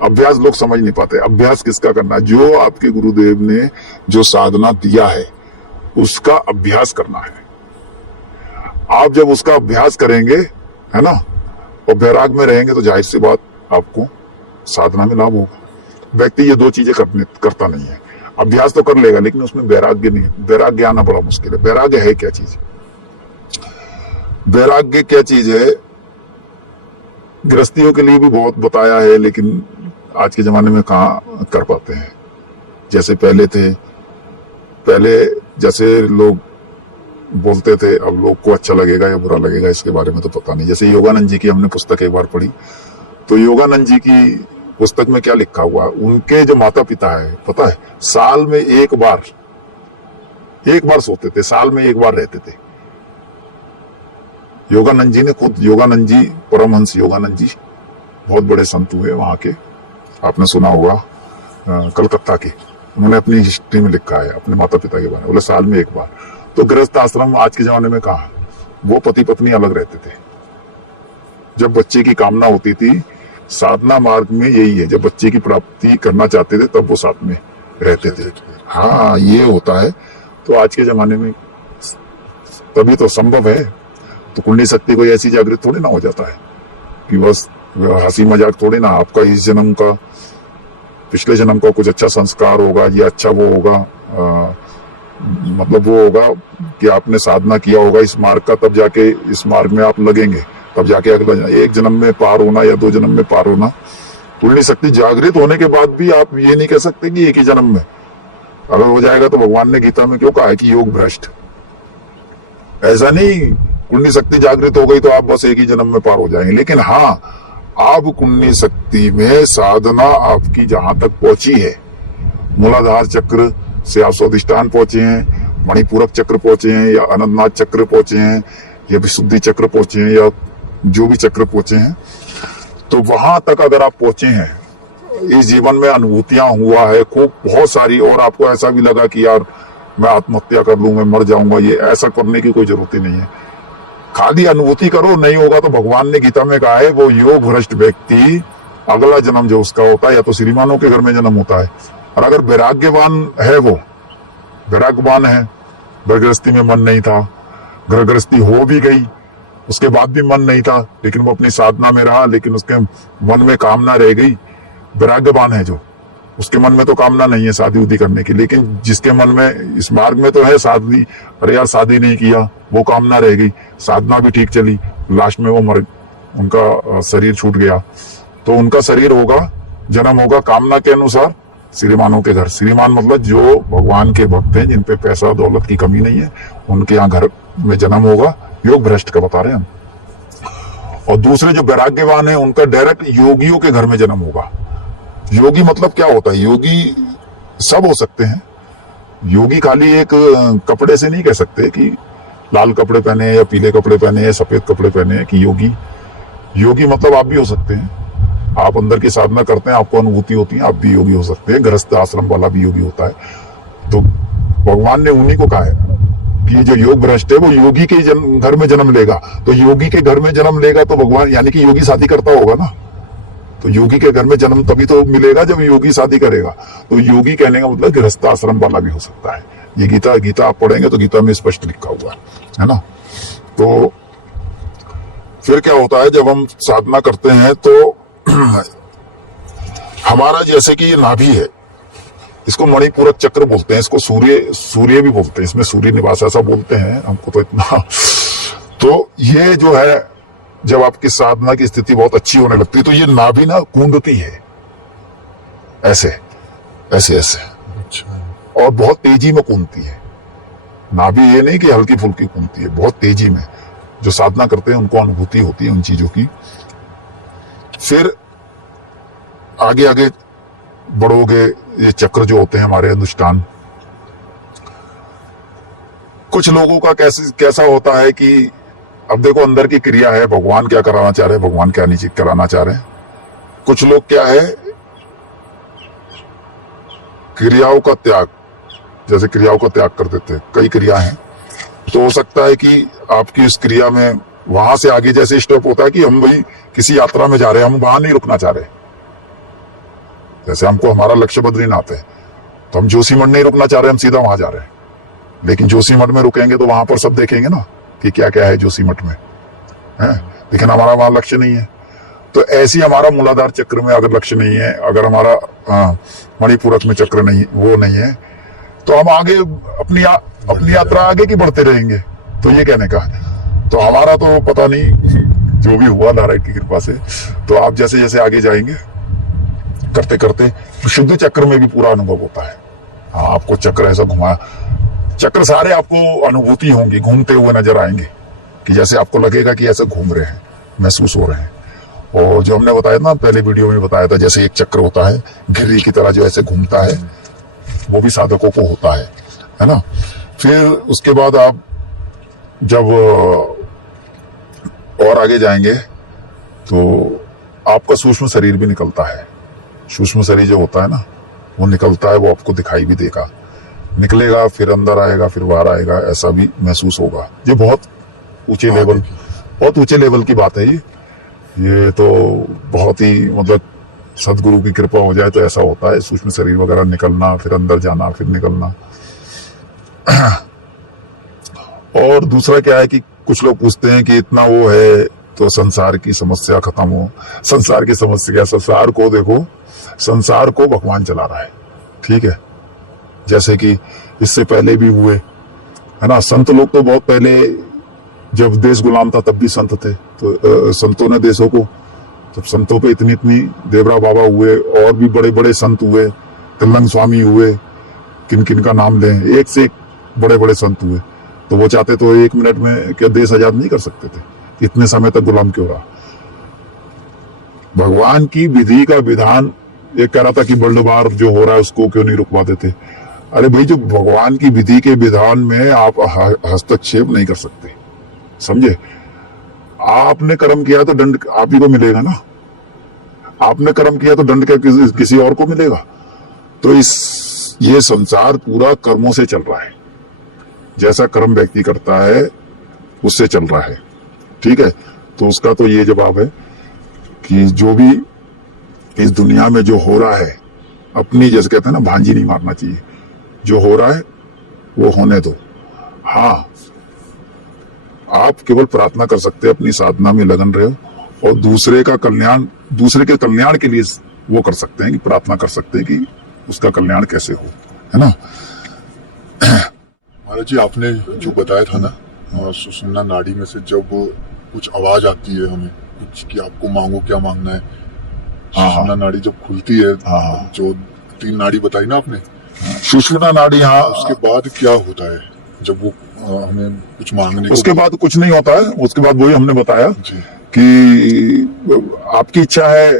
अभ्यास लोग समझ नहीं पाते। अभ्यास किसका करना है? जो आपके गुरुदेव ने जो साधना दिया है उसका अभ्यास करना है। आप जब उसका अभ्यास करेंगे, है ना, और वैराग में रहेंगे, तो जाहिर सी बात आपको साधना में लाभ होगा। व्यक्ति ये दो चीजें करता नहीं है, अभ्यास तो कर लेगा लेकिन उसमें वैराग्य नहीं है। वैराग्य आना बड़ा मुश्किल है। वैराग्य है क्या चीज? वैराग्य क्या चीज है? गृहस्थियों के लिए भी बहुत बताया है, लेकिन आज के जमाने में कहाँ कर पाते हैं जैसे पहले थे। पहले जैसे लोग बोलते थे, अब लोग को अच्छा लगेगा या बुरा लगेगा इसके बारे में तो पता नहीं। जैसे योगानंद जी की हमने पुस्तक एक बार पढ़ी, तो योगानंद जी की पुस्तक में क्या लिखा हुआ, उनके जो माता पिता है, पता है, साल में एक बार सोते थे, साल में एक बार रहते थे। योगानंद जी ने खुद, योगानंद जी, परमहंस योगानंद जी बहुत बड़े संत हुए वहां के, आपने सुना होगा, कलकत्ता के। उन्होंने अपनी हिस्ट्री में लिखा है अपने माता पिता के बारे में, बोले साल में एक बार। तो गृहस्थ आश्रम आज के जमाने में कहा, वो पति पत्नी अलग रहते थे। जब बच्चे की कामना होती थी, साधना मार्ग में यही है, जब बच्चे की प्राप्ति करना चाहते थे तब वो साथ में रहते थे। हाँ, ये होता है। तो आज के जमाने में तभी तो संभव है। तो कुंडली शक्ति कोई ऐसी जागृत थोड़ी ना हो जाता है कि बस हंसी मजाक थोड़ी ना। आपका इस जन्म का, पिछले जन्म का कुछ अच्छा संस्कार होगा, या अच्छा वो होगा, मतलब वो होगा कि आपने साधना किया होगा इस मार्ग का, तब जाके इस मार्ग में आप लगेंगे, तब जाके अगला एक जन्म में पार होना या 2 जन्म में पार होना। कुंडली शक्ति जागृत होने के बाद भी आप ये नहीं कह सकते कि एक ही जन्म में अगर हो जाएगा। तो भगवान ने गीता में क्यों कहा है कि योग भ्रष्ट? ऐसा नहीं, कुंडली शक्ति जागृत हो गई तो आप बस एक ही जन्म में पार हो जाएंगे। लेकिन हाँ, आप कुंडली शक्ति में साधना आपकी जहां तक पहुंची है, मूलाधार चक्र से आप स्वादिष्ठान पहुंचे हैं, मणिपूरक चक्र पहुंचे हैं, या अनंतनाथ चक्र पहुंचे हैं, या विशुद्धि चक्र पहुंचे हैं, या जो भी चक्र पहुंचे हैं, तो वहां तक अगर आप पहुंचे हैं, इस जीवन में अनुभूतियां हुआ है खूब बहुत सारी, और आपको ऐसा भी लगा कि यार मैं आत्महत्या कर लूं, मैं मर जाऊंगा, ये ऐसा करने की कोई जरूरत ही नहीं है। खाली अनुभूति करो, नहीं होगा तो भगवान ने गीता में कहा है, वो योग भ्रष्ट व्यक्ति अगला जन्म जो उसका होता है, या तो श्रीमानों के घर में जन्म होता है। और अगर वैराग्यवान है, वो वैराग्यवान है, घर गृहस्थी में मन नहीं था, घर गृहस्थी हो भी गई, उसके बाद भी मन नहीं था, लेकिन वो अपनी साधना में रहा, लेकिन उसके मन में कामना रह गई। वैराग्यवान है जो, उसके मन में तो कामना नहीं है शादी उदी करने की, लेकिन जिसके मन में इस मार्ग में तो है शादी, अरे यार शादी नहीं किया, वो कामना रह गई, साधना भी ठीक चली, लास्ट में वो मर, उनका शरीर छूट गया। तो उनका शरीर होगा, जन्म होगा कामना के अनुसार श्रीमानों के घर। श्रीमान मतलब जो भगवान के भक्त हैं, जिन पे पैसा दौलत की कमी नहीं है, उनके यहाँ घर में जन्म होगा। योग भ्रष्ट का बता रहे हैं हम। और दूसरे जो वैराग्यवान है, उनका डायरेक्ट योगियों के घर में जन्म होगा। योगी मतलब क्या होता है? योगी सब हो सकते हैं। योगी खाली एक कपड़े से नहीं कह सकते कि लाल कपड़े पहने या पीले कपड़े पहने या सफेद कपड़े पहने कि योगी। योगी मतलब आप भी हो सकते हैं, आप अंदर की साधना करते हैं, आपको अनुभूति होती है, आप भी योगी हो सकते हैं। गृहस्थ आश्रम वाला भी योगी होता है। तो भगवान ने उन्हीं को कहा है कि जो योग भ्रष्ट है वो योगी के घर में जन्म लेगा। तो योगी के घर में जन्म लेगा तो भगवान, यानी कि योगी शादी करता होगा ना, तो योगी के घर में जन्म तभी तो मिलेगा जब योगी शादी करेगा। तो योगी कहने का मतलब गृहस्थ आश्रम वाला भी हो सकता है। ये गीता आप पढ़ेंगे तो गीता में स्पष्ट लिखा हुआ है ना। तो फिर क्या होता है, जब हम साधना करते हैं तो हमारा जैसे कि ये नाभि है, इसको मणिपूरक चक्र बोलते हैं, इसको सूर्य भी बोलते हैं, इसमें सूर्य निवास ऐसा बोलते हैं, हमको तो इतना। तो ये जो है, जब आपकी साधना की स्थिति बहुत अच्छी होने लगती है तो ये नाभि ना कूंदती है, ऐसे ऐसे ऐसे, और बहुत तेजी में कूदती है। नाभि ये नहीं कि हल्की फुल्की कूदती है, बहुत तेजी में। जो साधना करते हैं उनको अनुभूति होती है उन चीजों की। फिर आगे आगे बढ़ोगे, ये चक्र जो होते हैं हमारे अनुष्ठान, कुछ लोगों का कैसा होता है कि अब देखो अंदर की क्रिया है, भगवान क्या कराना चाह रहे हैं, भगवान क्या नहीं कराना चाह रहे हैं। कुछ लोग क्या है, क्रियाओं का त्याग, जैसे क्रियाओं का त्याग कर देते हैं। कई क्रिया हैं, तो हो सकता है कि आपकी इस क्रिया में वहां से आगे जैसे स्टॉप होता है कि हम भाई किसी यात्रा में जा रहे हैं, हम वहां नहीं रुकना चाह रहे। जैसे हमको हमारा लक्ष्य बद्रीनाथ है, तो हम जोशीमठ नहीं रुकना चाह रहे, हम सीधा वहां जा रहे हैं। लेकिन जोशीमठ में रुकेंगे तो वहां पर सब देखेंगे ना कि क्या क्या है जोशीमठ में, है। लेकिन हमारा वहां लक्ष्य नहीं है। तो ऐसी हमारा मूलाधार चक्र में अगर लक्ष्य नहीं है, अगर हमारा मणिपूरक में चक्र नहीं, वो नहीं है, तो हम आगे अपनी यात्रा आगे की बढ़ते रहेंगे। तो ये कहने का है। तो हमारा तो पता नहीं जो भी हुआ नारायण की कृपा से। तो आप जैसे जैसे आगे जाएंगे करते करते तो शुद्ध चक्र में भी पूरा अनुभव होता है। हाँ, आपको चक्र ऐसा घुमा, चक्र सारे आपको अनुभूति होंगी, घूमते हुए नजर आएंगे कि जैसे आपको लगेगा कि ऐसे घूम रहे हैं, महसूस हो रहे हैं। और जो हमने बताया ना पहले वीडियो में बताया था, जैसे एक चक्र होता है घिर्री की तरह जो ऐसे घूमता है, वो भी साधकों को होता है ना। फिर उसके बाद आप जब और आगे जाएंगे तो आपका सूक्ष्म शरीर भी निकलता है। सूक्ष्म शरीर जो होता है ना, वो निकलता है, वो आपको दिखाई भी देगा, निकलेगा, फिर अंदर आएगा, फिर बाहर आएगा, ऐसा भी महसूस होगा। ये बहुत ऊंचे लेवल की बात है। ये तो बहुत ही मतलब सदगुरु की कृपा हो जाए तो ऐसा होता है, सूक्ष्म शरीर वगैरह निकलना, फिर अंदर जाना, फिर निकलना। और दूसरा क्या है कि कुछ लोग पूछते हैं कि इतना वो है तो संसार की समस्या खत्म हो। संसार की समस्या, संसार को देखो, संसार को भगवान चला रहा है, ठीक है। जैसे कि इससे पहले भी हुए, है ना। संत लोग तो बहुत पहले, जब देश गुलाम था तब भी संत थे। तो संतों ने देशों को, जब संतों पे इतनी देवरा बाबा हुए, और भी बड़े बड़े संत हुए, तिल्लंग स्वामी हुए, किन किन का नाम लें, एक से एक बड़े बड़े संत हुए। तो वो चाहते तो 1 मिनट में क्या देश आजाद नहीं कर सकते थे? इतने समय तक गुलाम क्यों रहा? भगवान की विधि का विधान, एक कह रहा था कि वर्ल्ड वार जो हो रहा है उसको क्यों नहीं रुकवा देते। अरे भाई, जो भगवान की विधि के विधान में आप हस्तक्षेप नहीं कर सकते, समझे। आपने कर्म किया तो दंड आप ही को मिलेगा ना। आपने कर्म किया तो दंड क्या किसी और को मिलेगा? तो ये संसार पूरा कर्मों से चल रहा है। जैसा कर्म व्यक्ति करता है उससे चल रहा है, ठीक है। तो उसका तो ये जवाब है कि जो भी इस दुनिया में जो हो रहा है, अपनी, जैसे कहते हैं ना, भांजी नहीं मारना चाहिए। जो हो रहा है वो होने दो। हाँ, आप केवल प्रार्थना कर सकते हैं, अपनी साधना में लगन रहे हो, और दूसरे के कल्याण के लिए वो कर सकते हैं कि प्रार्थना कर सकते हैं कि उसका कल्याण कैसे हो, है ना। महाराज जी, आपने जो बताया था ना, सुषुम्ना नाड़ी में से जब कुछ आवाज आती है हमें कुछ कि आपको मांगो, क्या मांगना है। सुषुम्ना नाड़ी जब खुलती है, जो 3 नाड़ी बताई ना आपने, सुषुम्ना नाड़ी, हाँ, उसके बाद क्या होता है जब वो हमें कुछ मांगने को? उसके बाद कुछ नहीं होता है। उसके बाद वही हमने बताया जी कि आपकी इच्छा है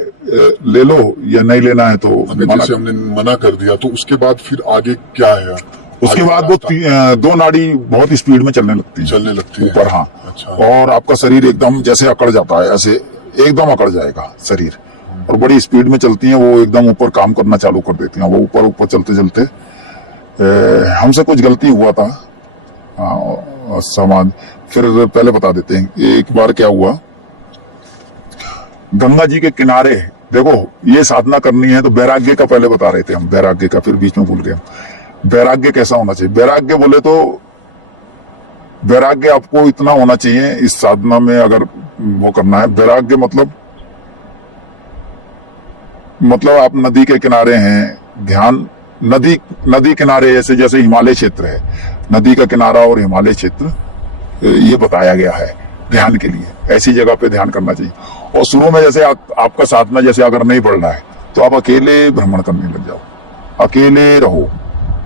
ले लो, या नहीं लेना है तो जैसे हमने मना कर दिया, तो उसके बाद फिर आगे क्या है? उसके बाद वो 2 नाड़ी बहुत स्पीड में चलने लगती है ऊपर। हाँ, अच्छा। और आपका शरीर एकदम जैसे अकड़ जाता है, ऐसे एकदम अकड़ जाएगा शरीर, और बड़ी स्पीड में चलती हैं। वो एकदम ऊपर काम करना चालू कर देती हैं। वो ऊपर चलते चलते हमसे कुछ गलती हुआ था, समाज, फिर पहले बता देते हैं। एक बार क्या हुआ, गंगा जी के किनारे, देखो ये साधना करनी है तो वैराग्य का पहले बता रहे थे हम, वैराग्य का, फिर बीच में भूल गए। वैराग्य कैसा होना चाहिए? वैराग्य बोले तो वैराग्य आपको इतना होना चाहिए इस साधना में, अगर वो करना है। वैराग्य मतलब आप नदी के किनारे हैं, ध्यान, नदी किनारे, जैसे हिमालय क्षेत्र है, नदी का किनारा और हिमालय क्षेत्र, ये बताया गया है ध्यान के लिए। ऐसी जगह पे ध्यान करना चाहिए। और शुरू में जैसे आपका साधना जैसे अगर नहीं बढ़ रहा है तो आप अकेले भ्रमण करने लग जाओ, अकेले रहो,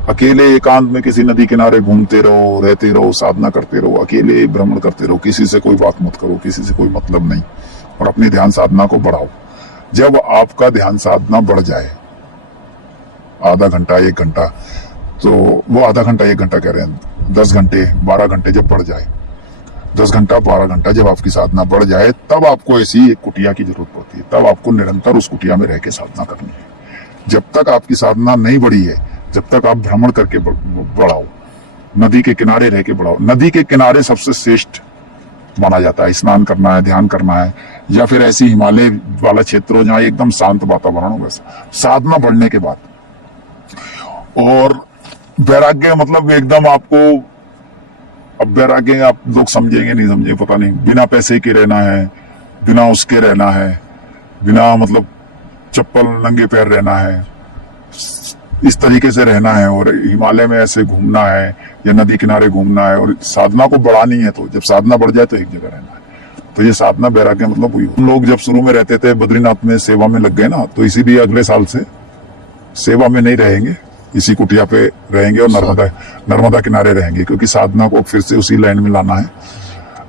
अकेले एकांत में किसी नदी किनारे घूमते रहो, रहते रहो, साधना करते रहो, अकेले भ्रमण करते रहो, किसी से कोई बात मत करो, किसी से कोई मतलब नहीं, और अपनी ध्यान साधना को बढ़ाओ। जब आपका ध्यान साधना बढ़ जाए, आधा घंटा 1 घंटा, तो वो आधा घंटा 1 घंटा कह रहे हैं, 10 घंटे 12 घंटे जब बढ़ जाए, 10 घंटा 12 घंटा जब आपकी साधना बढ़ जाए, तब आपको ऐसी एक कुटिया की जरूरत पड़ती है। तब आपको निरंतर उस कुटिया में रह के साधना करनी है। जब तक आपकी साधना नहीं बढ़ी है, जब तक आप भ्रमण करके बढ़ाओ, नदी के किनारे रह के बढ़ाओ। नदी के किनारे सबसे श्रेष्ठ माना जाता है। स्नान करना है, ध्यान करना है, या फिर ऐसी हिमालय वाला क्षेत्र हो जहाँ एकदम शांत वातावरण हो, वैसा साधना बढ़ने के बाद। और वैराग्य मतलब एकदम आपको, अब वैराग्य आप लोग समझेंगे नहीं समझे पता नहीं, बिना पैसे के रहना है, बिना उसके रहना है, बिना मतलब चप्पल नंगे पैर रहना है, इस तरीके से रहना है, और हिमालय में ऐसे घूमना है या नदी किनारे घूमना है, और साधना को बढ़ानी है। तो जब साधना बढ़ जाए तो एक जगह रहना है। तो ये साधना वैराग्य मतलब हुई। हम लोग जब शुरू में रहते थे बद्रीनाथ में सेवा में लग गए ना, तो इसीलिए अगले साल से सेवा में नहीं रहेंगे, इसी कुटिया पे रहेंगे और नर्मदा किनारे रहेंगे, क्योंकि साधना को फिर से उसी लाइन में लाना है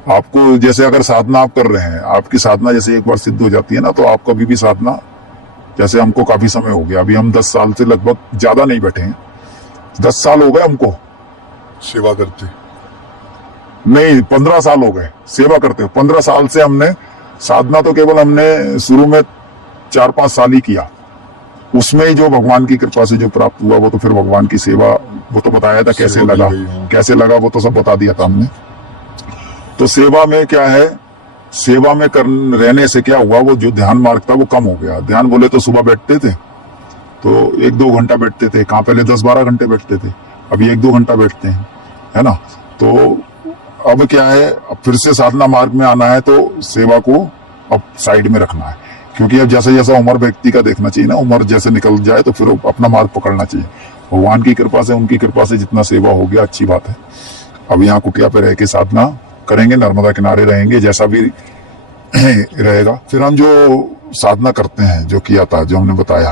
आपको। जैसे अगर साधना आप कर रहे हैं, आपकी साधना जैसे एक बार सिद्ध हो जाती है ना, तो आप कभी भी साधना, जैसे हमको काफी समय हो गया, अभी हम 10 साल से लगभग ज्यादा नहीं बैठे हैं, 10 साल हो गए हमको सेवा करते, नहीं 15 साल हो गए सेवा करते हो। 15 साल से हमने साधना तो केवल हमने शुरू में 4-5 साल ही किया, उसमें जो भगवान की कृपा से जो प्राप्त हुआ वो तो फिर भगवान की सेवा, वो तो बताया था कैसे लगा वो तो सब बता दिया था हमने। तो सेवा में क्या है, सेवा में रहने से क्या हुआ, वो जो ध्यान मार्ग था वो कम हो गया। ध्यान बोले तो सुबह बैठते थे तो 1-2 घंटा बैठते थे, कहाँ पहले 10-12 घंटे बैठते थे, अभी 1-2 घंटा बैठते हैं, है ना। तो अब क्या है, अब फिर से साधना मार्ग में आना है तो सेवा को अब साइड में रखना है, क्योंकि अब जैसे जैसा उम्र व्यक्ति का देखना चाहिए ना, उम्र जैसे निकल जाए तो फिर अपना मार्ग पकड़ना चाहिए। भगवान की कृपा से, उनकी कृपा से जितना सेवा हो गया अच्छी बात है। अब यहाँ कुटिया पे रह के साधना करेंगे, नर्मदा किनारे रहेंगे, जैसा भी रहेगा। फिर हम जो साधना करते हैं, जो किया था, जो हमने बताया,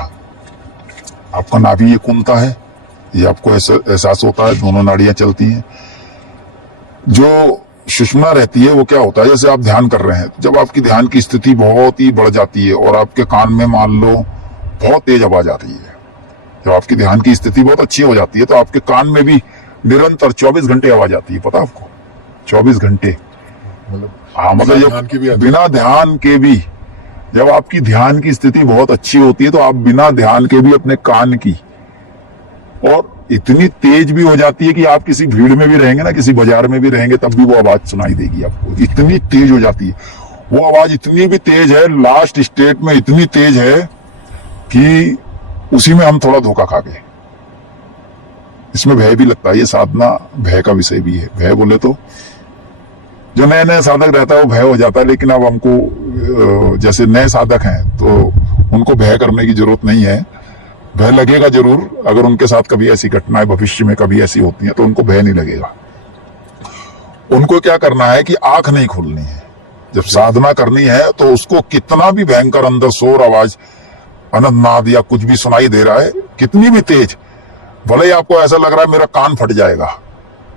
आपका नाभि ये कुंता है, ये आपको एहसास होता है, दोनों नाड़ियां चलती हैं। जो सुषुम्ना रहती है वो क्या होता है, जैसे आप ध्यान कर रहे हैं, जब आपकी ध्यान की स्थिति बहुत ही बढ़ जाती है और आपके कान में मान लो बहुत तेज आवाज आ रही है, जब आपकी ध्यान की स्थिति बहुत अच्छी हो जाती है तो आपके कान में भी निरंतर 24 घंटे आवाज आती है, पता आपको, 24 घंटे। हाँ, मतलब बिना ध्यान के भी, जब आपकी ध्यान की स्थिति बहुत अच्छी होती है तो आप बिना ध्यान के भी अपने कान की, और इतनी तेज भी हो जाती है कि आप किसी भीड़ में भी रहेंगे ना, किसी बाजार में भी रहेंगे, तब भी वो आवाज सुनाई देगी आपको, इतनी तेज हो जाती है वो आवाज। इतनी भी तेज है, लास्ट स्टेट में इतनी तेज है कि उसी में हम थोड़ा धोखा खा गए। इसमें भय भी लगता है, ये साधना भय का विषय भी है। भय बोले तो जो नए नए साधक रहता है वो भय हो जाता है, लेकिन अब हमको जैसे नए साधक हैं तो उनको भय करने की जरूरत नहीं है। भय लगेगा जरूर, अगर उनके साथ कभी ऐसी घटनाएं भविष्य में कभी ऐसी होती हैं तो उनको भय नहीं लगेगा। उनको क्या करना है कि आंख नहीं खोलनी है, जब साधना करनी है तो उसको कितना भी भयंकर अंदर शोर आवाज, अनंतनाद या कुछ भी सुनाई दे रहा है, कितनी भी तेज, भले ही आपको ऐसा लग रहा है मेरा कान फट जाएगा,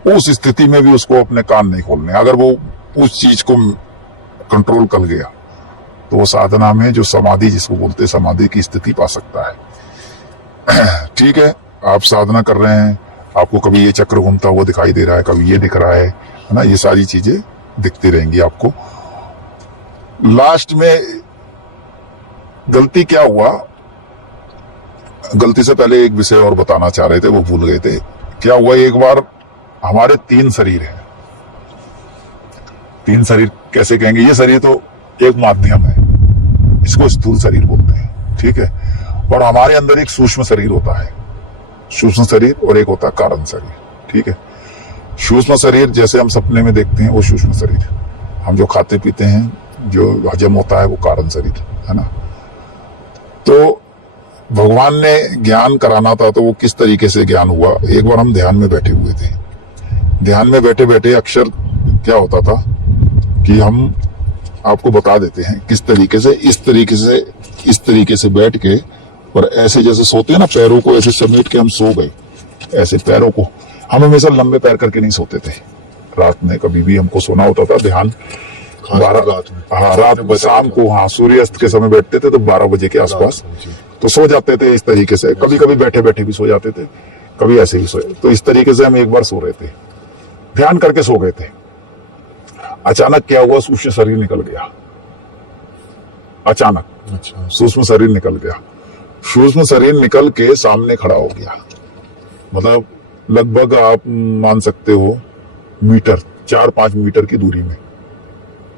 उस स्थिति में भी उसको अपने कान नहीं खोलने। अगर वो उस चीज को कंट्रोल कर गया तो वो साधना में जो समाधि, जिसको बोलते हैं समाधि की स्थिति, पा सकता है। ठीक है, आप साधना कर रहे हैं, आपको कभी ये चक्र घूमता हुआ दिखाई दे रहा है, कभी ये दिख रहा है ना, ये सारी चीजें दिखती रहेंगी आपको। लास्ट में गलती क्या हुआ, गलती से पहले एक विषय और बताना चाह रहे थे, वो भूल गए थे। क्या हुआ, एक बार हमारे 3 शरीर हैं। 3 शरीर कैसे कहेंगे, ये शरीर तो एक माध्यम है, इसको स्थूल शरीर बोलते हैं, ठीक है। और हमारे अंदर एक सूक्ष्म शरीर होता है, सूक्ष्म शरीर, और एक होता है कारण शरीर, ठीक है। सूक्ष्म शरीर जैसे हम सपने में देखते हैं वो सूक्ष्म शरीर, हम जो खाते पीते हैं, जो हजम होता है वो कारण शरीर है ना। तो भगवान ने ज्ञान कराना था, तो वो किस तरीके से ज्ञान हुआ। एक बार हम ध्यान में बैठे हुए थे, ध्यान में बैठे बैठे अक्सर क्या होता था कि हम आपको बता देते हैं किस तरीके से, इस तरीके से बैठ के, और ऐसे जैसे सोते हैं ना, पैरों को ऐसे समेट के हम सो गए, ऐसे पैरों को, हम हमेशा लंबे पैर करके नहीं सोते थे। रात में कभी भी हमको सोना होता था, ध्यान 12, हाँ रात शाम को, हाँ सूर्यास्त के समय बैठते थे तो 12 बजे के आसपास तो सो जाते थे इस तरीके से। कभी कभी बैठे बैठे भी सो जाते थे, कभी ऐसे भी सोए। तो इस तरीके से हम एक बार सो रहे थे, ध्यान करके सो गए थे। अचानक क्या हुआ, सूक्ष्म शरीर निकल गया, अचानक सूक्ष्म शरीर निकल गया। सूक्ष्म शरीर निकल के सामने खड़ा हो गया, मतलब लगभग आप मान सकते हो मीटर, 4-5 मीटर की दूरी में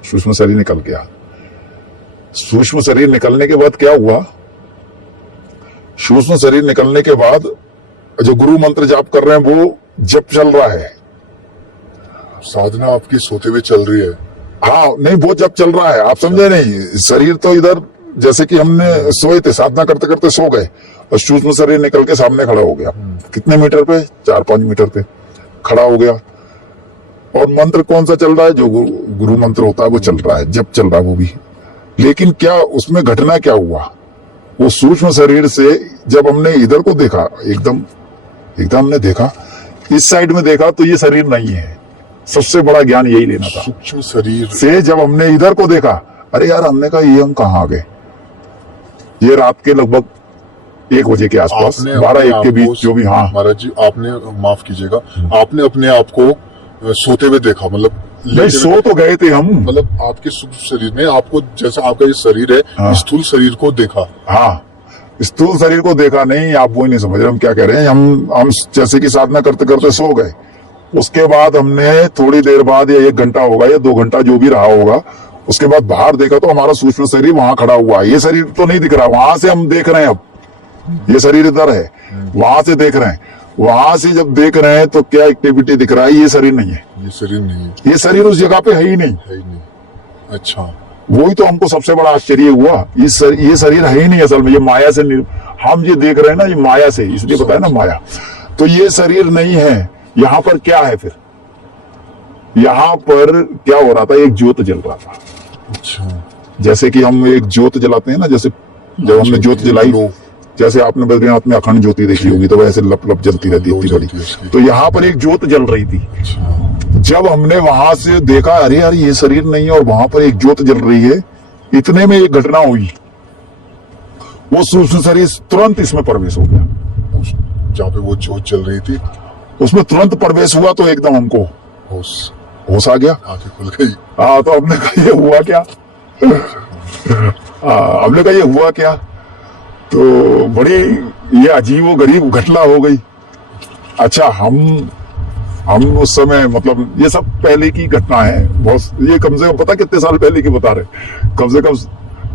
सूक्ष्म शरीर निकल गया। सूक्ष्म शरीर निकलने के बाद क्या हुआ, सूक्ष्म शरीर निकलने के बाद जो गुरु मंत्र जाप कर रहे हैं वो जप चल रहा है। साधना आपकी सोते हुए चल रही है। हाँ नहीं, वो जब चल रहा है, आप समझे नहीं। शरीर तो इधर जैसे कि हमने सोए थे, साधना करते करते सो गए और सूक्ष्म शरीर निकल के सामने खड़ा हो गया। कितने मीटर पे? 4-5 मीटर पे खड़ा हो गया। और मंत्र कौन सा चल रहा है? जो गुरु मंत्र होता है वो चल रहा है, जब चल रहा है वो भी। लेकिन क्या उसमें घटना क्या हुआ? वो सूक्ष्म शरीर से जब हमने इधर को देखा, एकदम हमने देखा, इस साइड में देखा तो ये शरीर नहीं है। सबसे बड़ा ज्ञान यही लेना था। सूक्ष्म शरीर से जब हमने इधर को देखा, अरे यार, हमने कहा ये हम कहाँ आ गए। ये रात के लगभग 1 बजे के आसपास, 12-1 के बीच जो भी। हाँ महाराज जी, आपने माफ कीजिएगा, आपने अपने आप को सोते हुए देखा? मतलब नहीं, सो तो गए थे हम। मतलब आपके सूक्ष्म शरीर ने आपको, जैसा आपका ये शरीर है, हाँ। स्थूल शरीर को देखा? हाँ, स्थूल शरीर को देखा नहीं। आप वो नहीं समझ रहे हम क्या कह रहे हैं। हम जैसे कि साधना करते करते सो गए। उसके बाद हमने थोड़ी देर बाद, या 1 घंटा होगा या 2 घंटा जो भी रहा होगा, उसके बाद बाहर देखा तो हमारा सूक्ष्म शरीर वहां खड़ा हुआ है। ये शरीर तो नहीं दिख रहा, वहां से हम देख रहे हैं। अब ये शरीर इधर है, वहां से देख रहे हैं। वहां से जब देख रहे हैं तो क्या एक्टिविटी दिख रहा है? ये शरीर नहीं है। ये शरीर नहीं है। ये शरीर उस जगह पे है ही नहीं। है ही नहीं। अच्छा, वही तो हमको सबसे बड़ा आश्चर्य हुआ। ये शरीर है ही नहीं असल में। ये माया से हम ये देख रहे हैं ना, ये माया से, इसलिए बताया ना माया। तो ये शरीर नहीं है। यहाँ पर क्या है फिर? यहाँ पर क्या हो रहा था? एक ज्योत जल रहा था। अच्छा, जैसे कि हम एक ज्योत जलाते हैं ना, जैसे जब हमने ज्योत जलाई, जैसे आपने बद्रीनाथ में अखंड ज्योति देखी होगी, तो वैसे लप लप जलती रहती है इतनी बड़ी। तो यहाँ पर एक ज्योत जल रही थी। जब हमने वहां से देखा, अरे यार ये शरीर नहीं है और वहां पर एक ज्योत जल रही है, इतने में एक घटना हुई। वो सूक्ष्म शरीर तुरंत इसमें प्रवेश हो गया। जहाँ पे वो ज्योत जल रही थी उसमें तुरंत प्रवेश हुआ तो एकदम हमको होश आ गया, आंखें खुल गई। हाँ, तो हमने कहा ये हुआ क्या? हमने कहा ये हुआ क्या? तो बड़ी ये अजीब गरीब घटना हो गई। अच्छा, हम उस समय, मतलब ये सब पहले की घटना है बहुत। ये कम से कम पता कितने साल पहले की बता रहे? कम से कम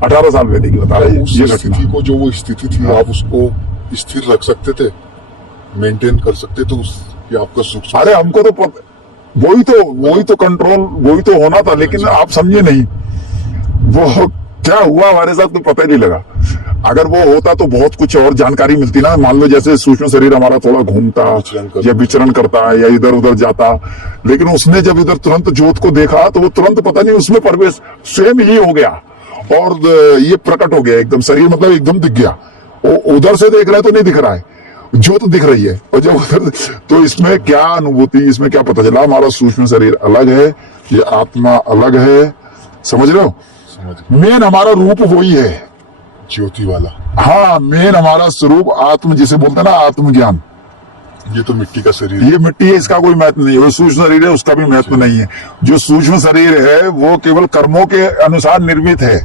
18 साल पहले की बता रहे। उस स्थिति को, जो वो स्थिति थी, आप उसको स्थिर रख सकते थे, मेंटेन कर सकते थे कि आपका सूक्ष्म? अरे हमको तो वही तो कंट्रोल, वही तो होना था। लेकिन आप समझे नहीं वो क्या हुआ हमारे साथ, तो पता ही नहीं लगा। अगर वो होता तो बहुत कुछ और जानकारी मिलती ना। मान लो जैसे सूक्ष्म शरीर हमारा थोड़ा घूमता या विचरण करता है या इधर उधर जाता, लेकिन उसने जब इधर तुरंत ज्योत को देखा तो वो तुरंत पता नहीं उसमें प्रवेश सेम ही हो गया और ये प्रकट हो गया एकदम। शरीर मतलब एकदम दिख गया। उधर से देख रहा है तो नहीं दिख रहा है, ज्योत दिख रही है। और जब उधर, तो इसमें क्या अनुभूति, इसमें क्या पता चला? हमारा सूक्ष्म शरीर अलग है, ये आत्मा अलग है। समझ रहे हो? मेन हमारा रूप वही है, ज्योति वाला। हाँ, मेन हमारा स्वरूप आत्म, जिसे बोलते हैं ना आत्मज्ञान। ये तो मिट्टी का शरीर, ये मिट्टी है, इसका कोई महत्व नहीं है। वो सूक्ष्म शरीर है, उसका भी महत्व नहीं है। जो सूक्ष्म शरीर है वो केवल कर्मों के अनुसार निर्मित है।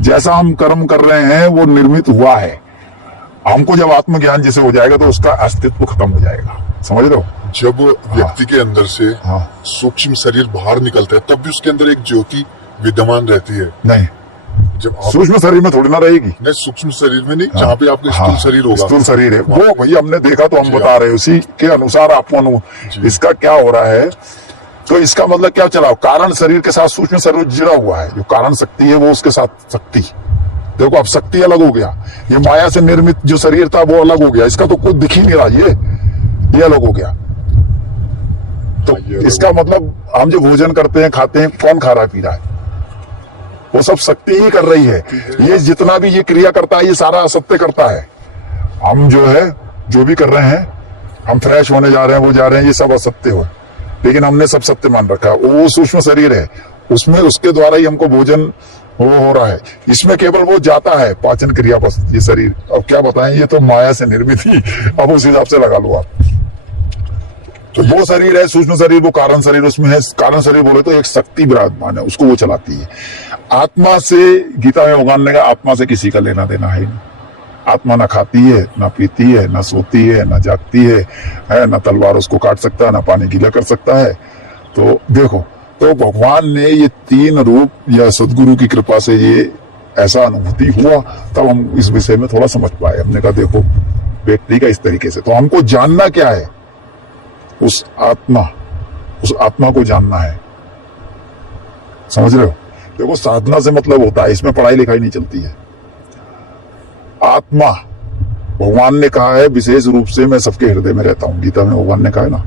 जैसा हम कर्म कर रहे हैं वो निर्मित हुआ है। हमको जब आत्मज्ञान जैसे हो जाएगा तो उसका अस्तित्व खत्म हो जाएगा। समझ रहे हो? जब व्यक्ति के अंदर से सूक्ष्म शरीर बाहर निकलता है तब भी उसके अंदर एक ज्योति विद्यमान रहती है। नहीं, जब सूक्ष्म शरीर में थोड़ी ना रहेगी। नहीं, सूक्ष्म शरीर में नहीं, जहाँ पे आपका स्थूल शरीर होगा। स्थूल शरीर है वो, भैया हमने देखा तो हम बता रहे हैं, उसी के अनुसार आपको इसका क्या हो रहा है। तो इसका मतलब क्या चला? कारण शरीर के साथ सूक्ष्म शरीर जुड़ा हुआ है। जो कारण शक्ति है वो उसके साथ शक्ति। देखो अब शक्ति अलग हो गया, ये माया से निर्मित जो शरीर था वो अलग हो गया। इसका तो कुछ दिख ही नहीं रहा, ये अलग हो गया। तो इसका मतलब हम जो भोजन करते हैं, खाते हैं, कौन खा रहा है, पी रहा है? वो सब शक्ति ही कर रही है। ये जितना भी ये क्रिया करता है ये सारा असत्य करता है। हम जो है जो भी कर रहे हैं, हम फ्रेश होने जा रहे हैं, वो जा रहे हैं, ये सब असत्य हो, लेकिन हमने सब सत्य मान रखा है। वो सूक्ष्म शरीर है, उसमें उसके द्वारा ही हमको भोजन हो रहा है। इसमें केवल वो जाता है पाचन क्रिया, बस ये शरीर। अब क्या बताएं, ये तो माया से निर्मित ही। अब उस हिसाब से लगा लो आप। तो वो शरीर है सूक्ष्म शरीर, वो कारण शरीर उसमें है। कारण शरीर बोले तो एक शक्ति विराजमान है, उसको वो चलाती है। आत्मा से, गीता में भगवान ने कहा, आत्मा से किसी का लेना देना है। आत्मा ना खाती है, ना पीती है, ना सोती है, ना जागती है, ना तलवार उसको काट सकता है, ना पानी गीला कर सकता है। तो देखो, तो भगवान ने ये 3 रूप या सदगुरु की कृपा से ये ऐसा अनुभूति हुआ, तब हम इस विषय में थोड़ा समझ पाए। हमने कहा देखो व्यक्ति का इस तरीके से। तो हमको जानना क्या है, उस आत्मा को जानना है, समझ रहे हो? देखो साधना से मतलब होता है, इसमें पढ़ाई लिखाई नहीं चलती है। आत्मा भगवान ने कहा है विशेष रूप से मैं सबके हृदय में रहता हूं, गीता में भगवान ने कहा है ना।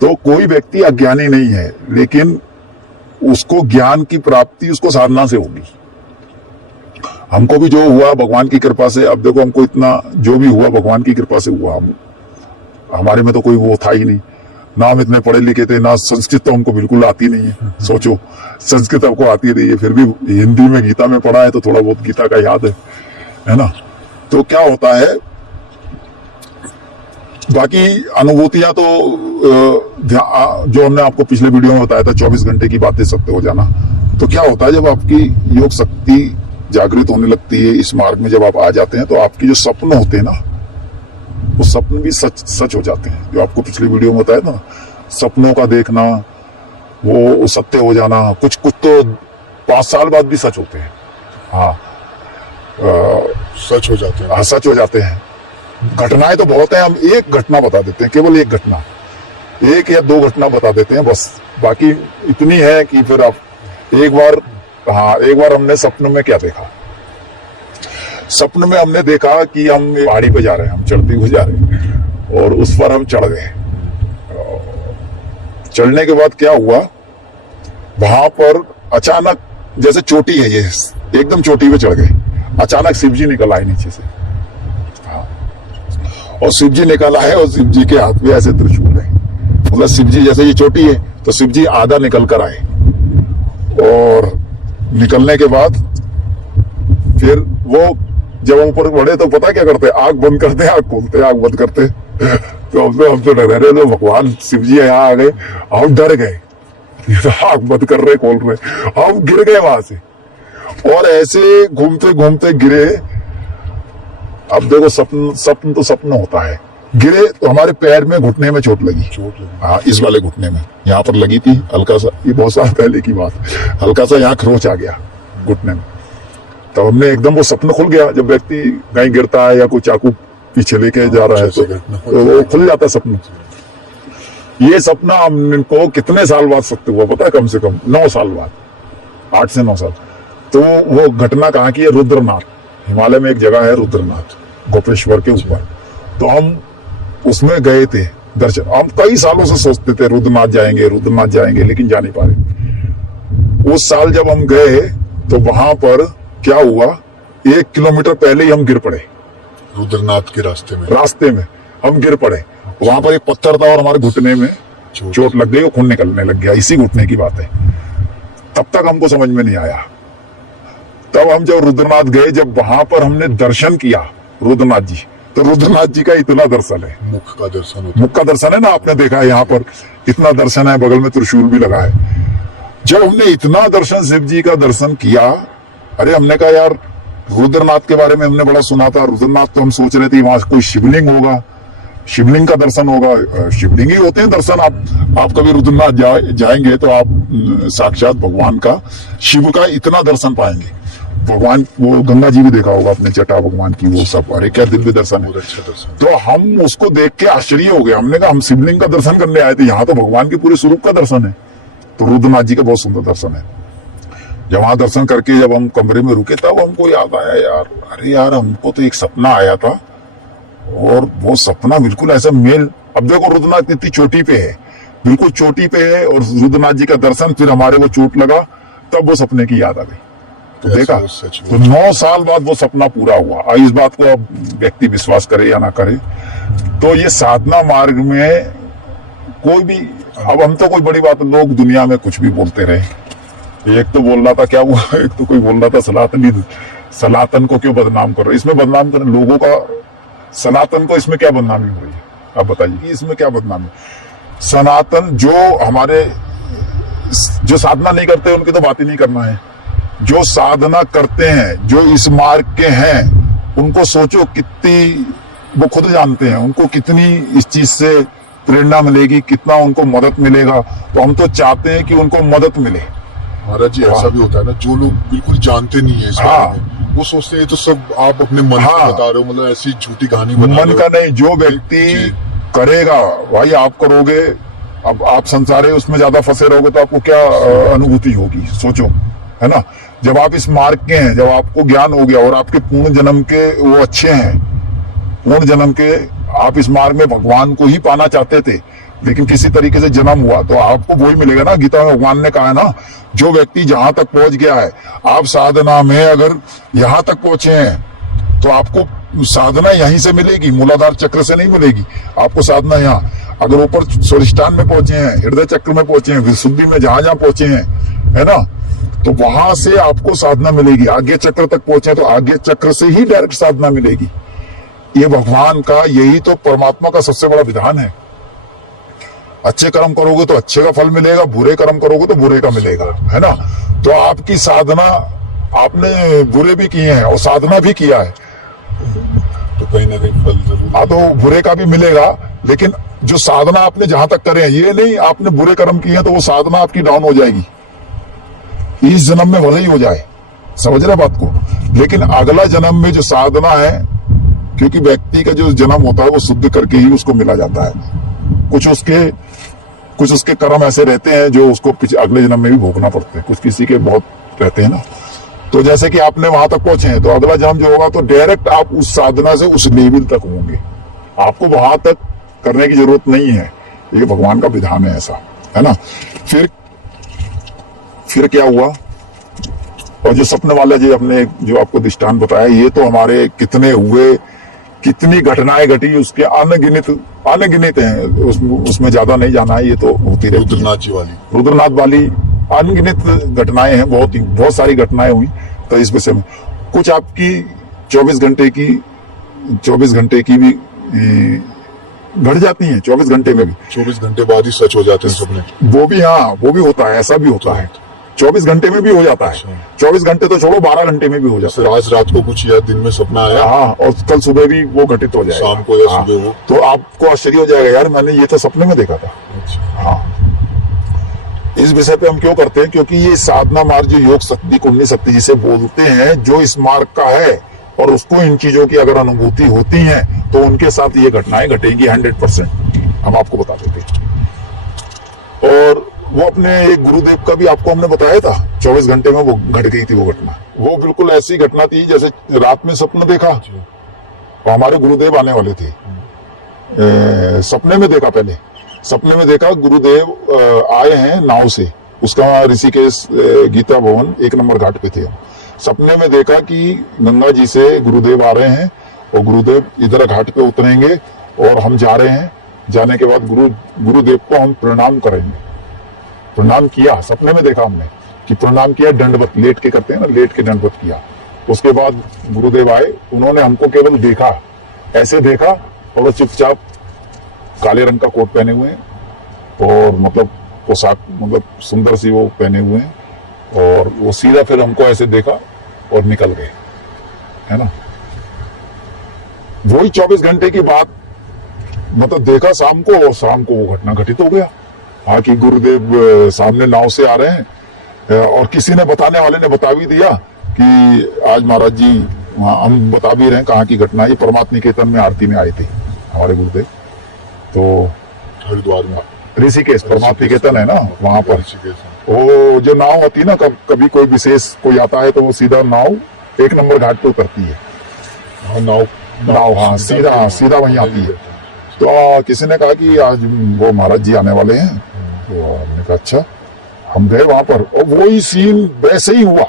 तो कोई व्यक्ति अज्ञानी नहीं है, लेकिन उसको ज्ञान की प्राप्ति उसको साधना से होगी। हमको भी जो हुआ भगवान की कृपा से, अब देखो हमको इतना जो भी हुआ भगवान की कृपा से हुआ। हमारे में तो कोई वो था ही नहीं, ना हम इतने पढ़े लिखे थे, ना संस्कृत तो हमको बिल्कुल आती नहीं है। सोचो संस्कृत हमको आती नहीं है, फिर भी हिंदी में गीता में पढ़ा है तो थोड़ा बहुत गीता का याद है ना। तो क्या होता है, बाकी अनुभूतियां तो जो हमने आपको पिछले वीडियो में बताया था 24 घंटे की बातें सत्य हो जाना। तो क्या होता है जब आपकी योग शक्ति जागृत होने लगती है, इस मार्ग में जब आप आ जाते हैं, तो आपके जो सपने होते हैं ना, वो सपने भी सच हो जाते हैं। जो आपको पिछली वीडियो में बताया था, सपनों का देखना, वो सत्य हो जाना। कुछ तो 5 साल बाद भी सच होते हैं। हाँ, सच हो जाते हैं। हाँ, सच हो जाते हैं। घटनाएं तो बहुत हैं, हम एक घटना बता देते हैं, केवल एक घटना, 1 या 2 घटना बता देते हैं बस। बाकी इतनी है कि फिर आप एक बार हमने सपनों में क्या देखा। सपन में हमने देखा कि हम पहाड़ी पे जा रहे हैं, हम चढ़ती हुई जा रहे हैं, और उस पर हम चढ़ गए। चढ़ने के बाद क्या हुआ, वहां पर अचानक, जैसे चोटी है ये, एकदम चोटी पे चढ़ गए, अचानक शिव जी निकल आए नीचे से। हाँ, और शिव जी निकल आए, और शिव जी के हाथ में ऐसे त्रिशूल है। मतलब शिव जी, जैसे ये चोटी है तो शिव जी आधा निकल कर आए, और निकलने के बाद फिर वो जब ऊपर बढ़े तो पता क्या करते, आंख बंद करते, आंख खोलते, आंख बंद करते। तो हम तो डर रहे थे, भगवान शिव जी यहाँ आ गए, हम डर गए, आंख बंद कर रहे, खोल रहे, हम गिर गए वहां से। और ऐसे घूमते घूमते गिरे। अब देखो सपन तो सपन होता है। गिरे तो हमारे पैर में, घुटने में चोट लगी। हाँ, इस वाले घुटने में, यहाँ पर लगी थी हल्का सा, ये बहुत साल पहले की बात, हल्का सा यहाँ खरोच आ गया घुटने में। तो हमने एकदम, वो सपना खुल गया। जब व्यक्ति कहीं गिरता है या कोई चाकू पीछे लेके जा रहा है तो वो खुल जाता है सपना। ये सपना हमको कितने साल बाद सत्य हुआ पता है? कम से कम 9 साल बाद, 8 से 9 साल। तो वो घटना कहाँ की है? रुद्रनाथ, हिमालय में एक जगह है रुद्रनाथ, गोपेश्वर के ऊपर। तो हम उसमें गए थे दर्शन। हम कई सालों से सोचते थे रुद्रनाथ जाएंगे, लेकिन जा नहीं पा रहे। उस साल जब हम गए तो वहां पर क्या हुआ, 1 किलोमीटर पहले ही हम गिर पड़े। रुद्रनाथ के रास्ते में हम गिर पड़े। वहां पर एक पत्थर था और हमारे घुटने में चोट लग गई और खून निकलने लग गया। इसी घुटने की बात है। तब तक हमको समझ में नहीं आया। तब हम जब रुद्रनाथ गए, जब वहां पर हमने दर्शन किया रुद्रनाथ जी, तो रुद्रनाथ जी का इतना दर्शन है, मुख का दर्शन है ना, आपने देखा है यहाँ पर इतना दर्शन है, बगल में त्रिशूल भी लगा है। जब हमने इतना दर्शन, शिव जी का दर्शन किया, अरे हमने कहा यार, रुद्रनाथ के बारे में हमने बड़ा सुना था। रुद्रनाथ तो हम सोच रहे थे वहां कोई शिवलिंग होगा, शिवलिंग का दर्शन होगा। शिवलिंग ही होते हैं दर्शन। आप कभी रुद्रनाथ जाएंगे तो आप साक्षात भगवान का, शिव का इतना दर्शन पाएंगे। भगवान, वो गंगा जी भी देखा होगा आपने, जटा भगवान की, वो सब, अरे क्या दिव्य दर्शन है। अच्छा दर्शन। तो हम उसको देख के आश्चर्य हो गए। हमने कहा हम शिवलिंग का दर्शन करने आए थे, यहाँ तो भगवान के पूरे स्वरूप का दर्शन है। तो रुद्रनाथ जी का बहुत सुंदर दर्शन है। जब वहां दर्शन करके जब हम कमरे में रुके, तब हमको याद आया यार, अरे यार हमको तो एक सपना आया था, और वो सपना बिल्कुल ऐसा मेल। अब देखो रुद्रनाथ इतनी चोटी पे है, बिल्कुल चोटी पे है, और रुद्रनाथ जी का दर्शन, फिर हमारे वो चोट लगा, तब वो सपने की याद आ गई। तो देखा, तो 9 साल बाद वो सपना पूरा हुआ। इस बात को अब व्यक्ति विश्वास करे या ना करे, तो ये साधना मार्ग में कोई भी, अब हम तो कोई बड़ी बात, लोग दुनिया में कुछ भी बोलते रहे। एक तो बोल रहा था, क्या हुआ, एक तो कोई बोल रहा था सनातन को क्यों बदनाम कर रहे, इसमें बदनाम कर लोगों का, सनातन को इसमें क्या बदनामी हो रही है? आप बताइए, इसमें क्या बदनामी? सनातन जो हमारे, जो साधना नहीं करते उनकी तो बात ही नहीं करना है। जो साधना करते हैं, जो इस मार्ग के हैं, उनको सोचो कितनी, वो खुद जानते हैं उनको कितनी इस चीज से प्रेरणा मिलेगी, कितना उनको मदद मिलेगा। तो हम तो चाहते हैं कि उनको मदद मिले। महाराज जी, ऐसा भी होता है ना, जो लोग बिल्कुल जानते नहीं है इस बारे में, वो सोचते हैं तो सब आप अपने मन हाँ। से बता रहे हो, मतलब ऐसी झूठी कहानी बता मन रहे का हो। नहीं, जो व्यक्ति जी। करेगा भाई, आप करोगे। अब आप संसारे उसमें ज्यादा फंसे रहोगे तो आपको क्या अनुभूति होगी, सोचो, है ना। जब आप इस मार्ग के हैं, जब आपको ज्ञान हो गया और आपके पूर्ण जन्म के वो अच्छे हैं, पूर्ण जन्म के आप इस मार्ग में भगवान को ही पाना चाहते थे, लेकिन किसी तरीके से जन्म हुआ तो आपको वही मिलेगा ना। गीता में भगवान ने कहा है ना, जो व्यक्ति जहां तक पहुंच गया है, आप साधना में अगर यहां तक पहुंचे हैं तो आपको साधना यहीं से मिलेगी, मूलाधार चक्र से नहीं मिलेगी आपको साधना यहाँ। अगर ऊपर स्वादिष्ठान में पहुंचे हैं, हृदय चक्र में पहुंचे हैं, विशुद्धि में जहां जहां पहुंचे हैं, है ना, तो वहां से आपको साधना मिलेगी। आगे चक्र तक पहुंचे तो आगे चक्र से ही डायरेक्ट साधना मिलेगी। ये भगवान का, यही तो परमात्मा का सबसे बड़ा विधान है। अच्छे कर्म करोगे तो अच्छे का फल मिलेगा, बुरे कर्म करोगे तो बुरे का मिलेगा, है ना। तो आपकी साधना, आपने बुरे भी किए हैं और साधना भी किया है तो कहीं ना कहीं फल जरूर। हाँ, तो बुरे का भी मिलेगा। लेकिन जो साधना आपने जहां तक करे हैं, ये नहीं आपने बुरे कर्म किए हैं तो वो साधना आपकी डाउन हो जाएगी, इस जन्म में भले ही हो जाए, समझ रहे बात को। लेकिन अगला जन्म में जो साधना है, क्योंकि व्यक्ति का जो जन्म होता है वो शुद्ध करके ही उसको मिला जाता है। कुछ उसके कर्म ऐसे रहते हैं जो उसको अगले जन्म में भी भोगना पड़ते हैं, कुछ किसी के बहुत रहते हैं ना। तो जैसे कि आपने वहां तक पहुंचे हैं तो अगला जन्म जो होगा तो डायरेक्ट आप उस साधना से उस लेवल तक होंगे, आपको वहां तक करने की जरूरत नहीं है। ये भगवान का विधान है ऐसा, है ना। फिर क्या हुआ, और जो सपने वाला जो अपने जो आपको दृष्टांत बताया, ये तो हमारे कितने हुए, कितनी घटनाएं घटी, उसके अनगिनत हैं, उसमें ज्यादा नहीं जाना है, ये तो होती रहती है। रुद्रनाथ वाली अनगिनत घटनाएं हैं, बहुत सारी घटनाएं हुई। तो इस विषय में कुछ आपकी 24 घंटे की भी घट जाती हैं, 24 घंटे में भी। 24 घंटे बाद ही सच हो जाते हैं सपने। वो भी, हाँ, वो भी होता है, ऐसा भी होता है। 24 घंटे में भी हो जाता है। 24 घंटे तो छोड़ो, 12 घंटे में भी हो जाता है। आज रात को कुछ या दिन में सपना आया, हाँ, और कल सुबह भी वो घटित हो जाएगा, शाम को या सुबह हो, तो आपको आश्चर्य हो जाएगा, यार मैंने ये तो सपने में देखा था। हाँ, इस विषय पे हम क्यों करते हैं, क्योंकि ये साधना मार्ग जो योग शक्ति कुंडली शक्ति जिसे बोलते हैं, जो इस मार्ग का है, और उसको इन चीजों की अगर अनुभूति होती है तो उनके साथ ये घटनाएं घटेंगी 100%, हम आपको बता देते हैं। और वो अपने एक गुरुदेव का भी आपको हमने बताया था, 24 घंटे में वो घट गई थी वो घटना। वो बिल्कुल ऐसी घटना थी जैसे रात में सपना देखा, और हमारे गुरुदेव आने वाले थे। सपने में देखा, पहले सपने में देखा गुरुदेव आए हैं नाव से, उसका ऋषिकेश गीता भवन 1 नंबर घाट पे थे। सपने में देखा कि गंगा जी से गुरुदेव आ रहे हैं और गुरुदेव इधर घाट पे उतरेंगे और हम जा रहे हैं। जाने के बाद गुरुदेव को हम प्रणाम करेंगे। प्रणाम किया, सपने में देखा हमने कि प्रणाम किया, दंडवत लेट के करते हैं ना, लेट के दंडवत किया। उसके बाद गुरुदेव आए, उन्होंने हमको केवल देखा, ऐसे देखा, और वो चुपचाप काले रंग का कोट पहने हुए हैं और मतलब पोशाक मतलब सुंदर सी वो पहने हुए हैं, और वो सीधा फिर हमको ऐसे देखा और निकल गए, है ना। वही 24 घंटे की बात, मतलब देखा शाम को, और शाम को वो घटना घटित हो गया। हाँ, कि गुरुदेव सामने नाव से आ रहे हैं, और किसी ने, बताने वाले ने बता भी दिया कि आज महाराज जी वहाँ, हम बता भी रहे हैं कहाँ की घटना, ये परमात्मा निकेतन में आरती में आए थे हमारे गुरुदेव। तो हरिद्वार में ऋषिकेश परमात्मा निकेतन है ना, वहां पर वो जो नाव होती है ना, कभी कोई विशेष कोई आता है तो वो सीधा नाव 1 नंबर घाट पे उतरती है। हाँ, नाव हाँ, सीधा वहीं आती है। तो किसी ने कहा कि आज वो महाराज जी आने वाले हैं, तो हमने कहा अच्छा। हम गए वहां पर, और वही सीन वैसे ही हुआ,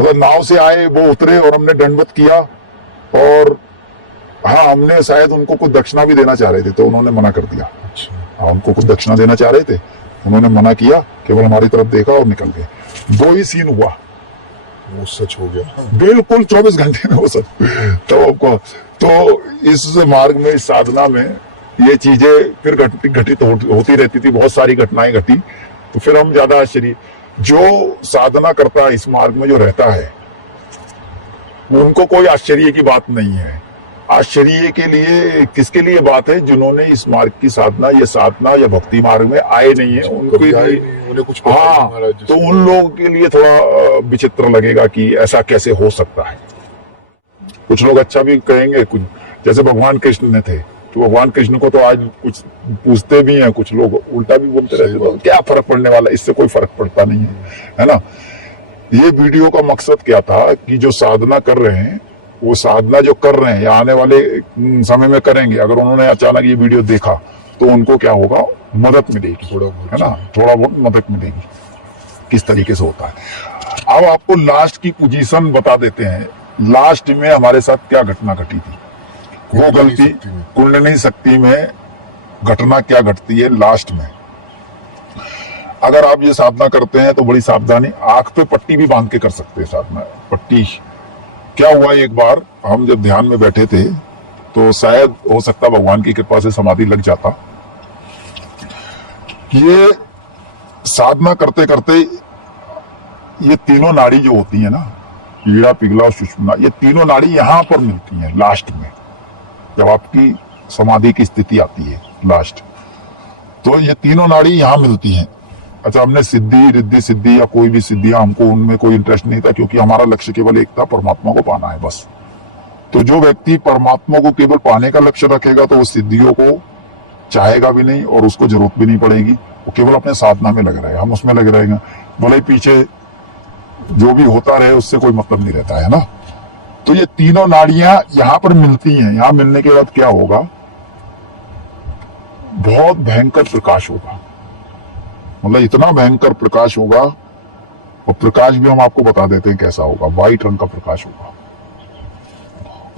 मतलब नाव से आए, वो उतरे और हमने दंडवत किया। और हाँ, हमने शायद उनको कुछ दक्षिणा भी देना चाह रहे थे तो उन्होंने मना कर दिया। हाँ, उनको कुछ दक्षिणा देना चाह रहे थे, उन्होंने मना किया, केवल हमारी तरफ देखा और निकल गए। दो ही सीन हुआ, वो सच हो गया बिल्कुल 24 घंटे में वो सच। तो आपको, तो इस मार्ग में, इस साधना में ये चीजें फिर घटित होती रहती थी, बहुत सारी घटनाएं घटी। तो फिर हम ज्यादा आश्चर्य, जो साधना करता है इस मार्ग में जो रहता है, उनको कोई आश्चर्य की बात नहीं है। आश्चर्य के लिए किसके लिए बात है, जिन्होंने इस मार्ग की साधना, ये साधना या भक्ति मार्ग में आए नहीं है उनके कभी आए लिए। नहीं, उन्हें कुछ पता हाँ, नहीं महाराज। तो उन लोगों के लिए थोड़ा विचित्र लगेगा कि ऐसा कैसे हो सकता है। कुछ लोग अच्छा भी कहेंगे, कुछ जैसे भगवान कृष्ण ने थे, तो भगवान कृष्ण को तो आज कुछ पूछते भी हैं, कुछ लोग उल्टा भी बोलते रहते, तो क्या फर्क पड़ने वाला, इससे कोई फर्क पड़ता नहीं है ना। ये वीडियो का मकसद क्या था कि जो साधना कर रहे हैं, वो साधना जो कर रहे हैं या आने वाले समय में करेंगे, अगर उन्होंने अचानक ये वीडियो देखा तो उनको क्या होगा, मदद मिलेगी, थोड़ा बहुत, है ना, थोड़ा बहुत मदद मिलेगी किस तरीके से होता है। अब आपको लास्ट की पोजीशन बता देते हैं, लास्ट में हमारे साथ क्या घटना घटी थी, वो गलती कुंडलिनी शक्ति में घटना क्या घटती है लास्ट में। अगर आप ये साधना करते हैं तो बड़ी सावधानी, आंख पे पट्टी भी बांध के कर सकते हैं साधना। पट्टी क्या हुआ, एक बार हम जब ध्यान में बैठे थे तो शायद हो सकता भगवान की कृपा से समाधि लग जाता। ये साधना करते करते ये तीनों नाड़ी जो होती है ना, ईड़ा, पिघला और सुषुम्ना, ये तीनों नाड़ी यहां पर मिलती हैं लास्ट में, जब आपकी समाधि की स्थिति आती है लास्ट, तो ये तीनों नाड़ी यहां मिलती हैं। अच्छा, हमने सिद्धि, रिद्धि सिद्धि या कोई भी सिद्धियां, हमको उनमें कोई इंटरेस्ट नहीं था, क्योंकि हमारा लक्ष्य केवल एक था, परमात्मा को पाना है बस। तो जो व्यक्ति परमात्मा को केवल पाने का लक्ष्य रखेगा तो वो सिद्धियों को चाहेगा भी नहीं और उसको जरूरत भी नहीं पड़ेगी, वो केवल अपने साधना में लग रहेगा, हम उसमें लगे रहेंगे, भले पीछे जो भी होता रहे उससे कोई मतलब नहीं रहता है ना। तो ये तीनों नाड़ियां यहां पर मिलती हैं, यहां मिलने के बाद क्या होगा, बहुत भयंकर प्रकाश होगा, मतलब इतना भयंकर प्रकाश होगा, और प्रकाश भी हम आपको बता देते हैं कैसा होगा, व्हाइट रंग का प्रकाश होगा,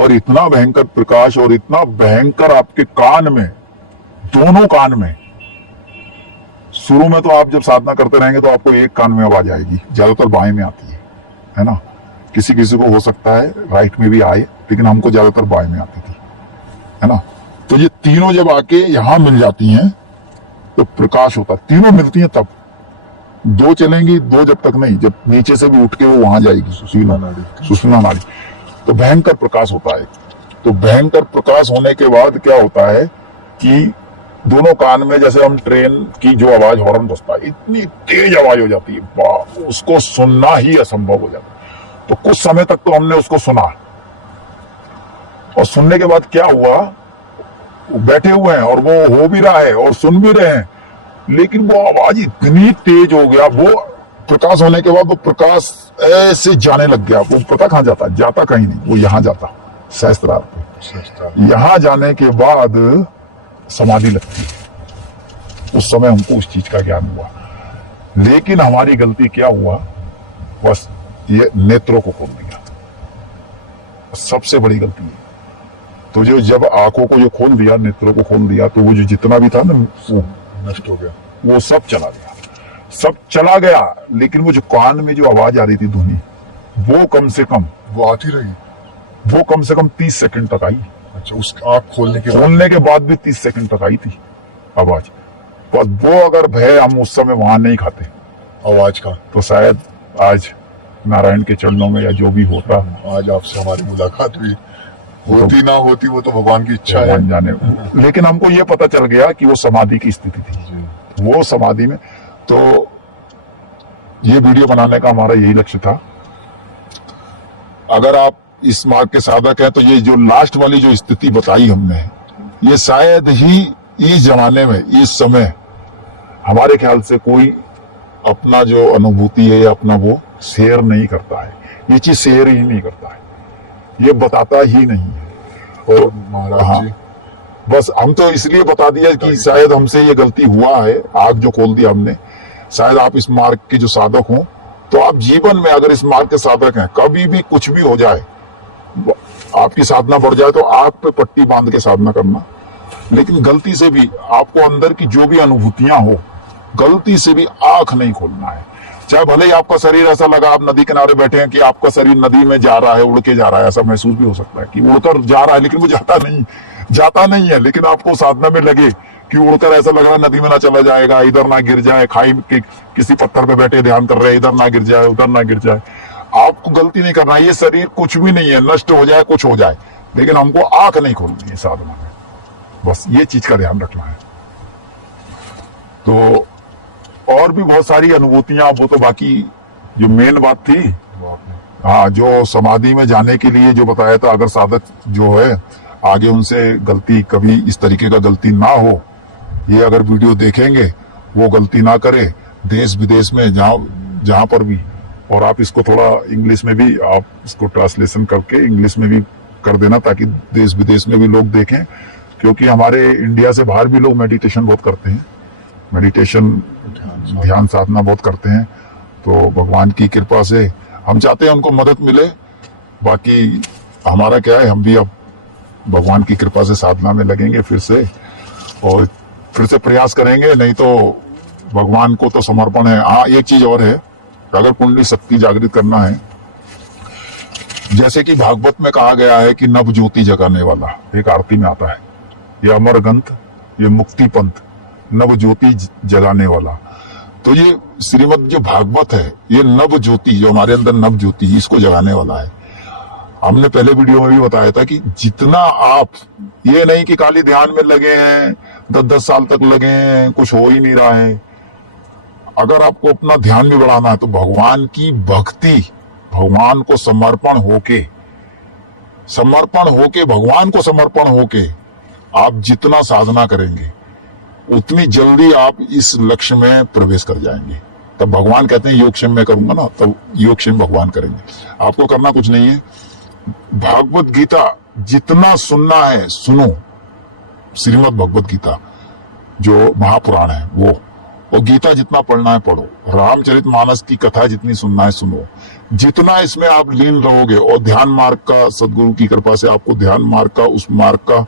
और इतना भयंकर प्रकाश और इतना भयंकर आपके कान में, दोनों कान में। शुरू में तो आप जब साधना करते रहेंगे तो आपको एक कान में आवाज आएगी, ज्यादातर बाएं में आती है ना, किसी किसी को हो सकता है राइट में भी आए, लेकिन हमको ज्यादातर बाएं में आती थी, है ना। तो ये तीनों जब आके यहां मिल जाती हैं तो प्रकाश होता है, तीनों मिलती हैं तब, दो चलेंगी, दो जब तक नहीं, जब नीचे से भी उठ के वो वहां जाएगी, सुषुम्ना नाड़ी, तो भयंकर प्रकाश होता है। तो भयंकर प्रकाश होने के बाद क्या होता है कि दोनों कान में, जैसे हम ट्रेन की जो आवाज, हॉर्न बजता है, इतनी तेज आवाज हो जाती है, उसको सुनना ही असंभव हो जाता है। तो कुछ समय तक तो हमने उसको सुना, और सुनने के बाद क्या हुआ, वो बैठे हुए हैं और वो हो भी रहा है और सुन भी रहे हैं, लेकिन वो आवाज इतनी तेज हो गया, वो प्रकाश होने के बाद वो प्रकाश ऐसे जाने लग गया, वो पता कहां जाता, जाता कहीं नहीं, वो यहां जाता, सहस्त्रार पे। यहां जाने के बाद समाधि लगती है। उस समय हमको उस चीज का ज्ञान हुआ, लेकिन हमारी गलती क्या हुआ, बस ये नेत्रों को खोल दिया, सबसे बड़ी गलती है। तो जो जब आंखों को जो खोल दिया, नेत्रों को खोल दिया, तो वो जो जितना भी था ना, वो नष्ट हो गया, वो सब चला गया, सब चला गया। लेकिन वो जो कान में जो आवाज आ रही थी ध्वनि, वो कम से कम, वो आती रही, वो कम से कम 30 सेकंड तक आई। अच्छा, उस आंख खोलने के बाद भी 30 सेकंड तक आई थी आवाज। बस वो अगर भय हम उस समय वहां नहीं खाते आवाज का, तो शायद आज नारायण के चरणों में या जो भी होता, आज आपसे हमारी मुलाकात भी होती ना होती, वो तो भगवान की इच्छा है, जाने। लेकिन हमको ये पता चल गया कि वो समाधि की स्थिति थी, वो समाधि में। तो ये वीडियो बनाने का हमारा यही लक्ष्य था। अगर आप इस मार्ग के साधक हैं तो ये जो लास्ट वाली जो स्थिति बताई हमने, ये शायद ही इस जमाने में, इस समय हमारे ख्याल से कोई अपना जो अनुभूति है या अपना वो शेयर नहीं करता है, ये चीज शेयर ही नहीं करता है, ये बताता ही नहीं है। और महाराज जी, बस हम तो इसलिए बता दिया कि शायद हमसे ये गलती हुआ है, आग जो खोल दिया हमने। शायद आप इस मार्ग के जो साधक हो, तो आप जीवन में अगर इस मार्ग के साधक हैं, कभी भी कुछ भी हो जाए, आपकी साधना बढ़ जाए, तो आग पे पट्टी बांध के साधना करना। लेकिन गलती से भी आपको अंदर की जो भी अनुभूतियां हो, गलती से भी आंख नहीं खोलना है। चाहे भले ही आपका शरीर ऐसा लगा, आप नदी किनारे बैठे हैं, कि आपका शरीर नदी में जा रहा है, उड़ के जा रहा है, ऐसा महसूस भी हो सकता है कि उड़कर जा रहा है, लेकिन वो जाता नहीं है। लेकिन आपको साधना में लगे कि उड़कर ऐसा लग रहा है नदी में ना चला जाएगा, इधर ना गिर जाए, खाई के किसी पत्थर पे बैठे ध्यान कर रहे हैं, इधर ना गिर जाए, उधर ना गिर जाए। आपको गलती नहीं करना, ये शरीर कुछ भी नहीं है, नष्ट हो जाए, कुछ हो जाए, लेकिन हमको आंख नहीं खोलनी है साधना में, बस ये चीज का ध्यान रखना है। तो और भी बहुत सारी अनुभूतियां, वो तो बाकी जो मेन बात थी, हाँ, जो समाधि में जाने के लिए जो बताया था, अगर साधक जो है आगे उनसे गलती, कभी इस तरीके का गलती ना हो, ये अगर वीडियो देखेंगे वो गलती ना करे, देश विदेश में जहां पर भी, और आप इसको थोड़ा इंग्लिश में भी आप इसको ट्रांसलेशन करके इंग्लिश में भी कर देना, ताकि देश विदेश में भी लोग देखें, क्योंकि हमारे इंडिया से बाहर भी लोग मेडिटेशन बहुत करते हैं, मेडिटेशन ध्यान साधना बहुत करते हैं। तो भगवान की कृपा से हम चाहते हैं उनको मदद मिले, बाकी हमारा क्या है, हम भी अब भगवान की कृपा से साधना में लगेंगे फिर से, और फिर से प्रयास करेंगे। नहीं तो भगवान को तो समर्पण है। हाँ, एक चीज और है, अगर कुंडली शक्ति जागृत करना है, जैसे कि भागवत में कहा गया है कि नव ज्योति जगाने वाला, एक आरती में आता है, ये अमर ग्रंथ, ये मुक्ति पंथ, नव ज्योति जगाने वाला। तो ये श्रीमद जो भागवत है, ये नव ज्योति, जो हमारे अंदर नव ज्योति, इसको जगाने वाला है। हमने पहले वीडियो में भी बताया था कि जितना आप, ये नहीं कि खाली ध्यान में लगे हैं, 10-10 साल तक लगे हैं, कुछ हो ही नहीं रहा है। अगर आपको अपना ध्यान भी बढ़ाना है तो भगवान की भक्ति, भगवान को समर्पण होके, भगवान को समर्पण होके आप जितना साधना करेंगे, उतनी जल्दी आप इस लक्ष्य में प्रवेश कर जाएंगे। तब भगवान कहते हैं योगक्षेम मैं करूंगा ना, तब योगक्षेम भगवान करेंगे। आपको करना कुछ नहीं है, भागवत गीता जितना सुनना है सुनो, श्रीमद् भगवत गीता जो महापुराण है वो, और गीता जितना पढ़ना है पढ़ो, रामचरितमानस की कथा जितनी सुनना है सुनो। जितना इसमें आप लीन रहोगे, और ध्यान मार्ग का, सदगुरु की कृपा से आपको ध्यान मार्ग का, उस मार्ग का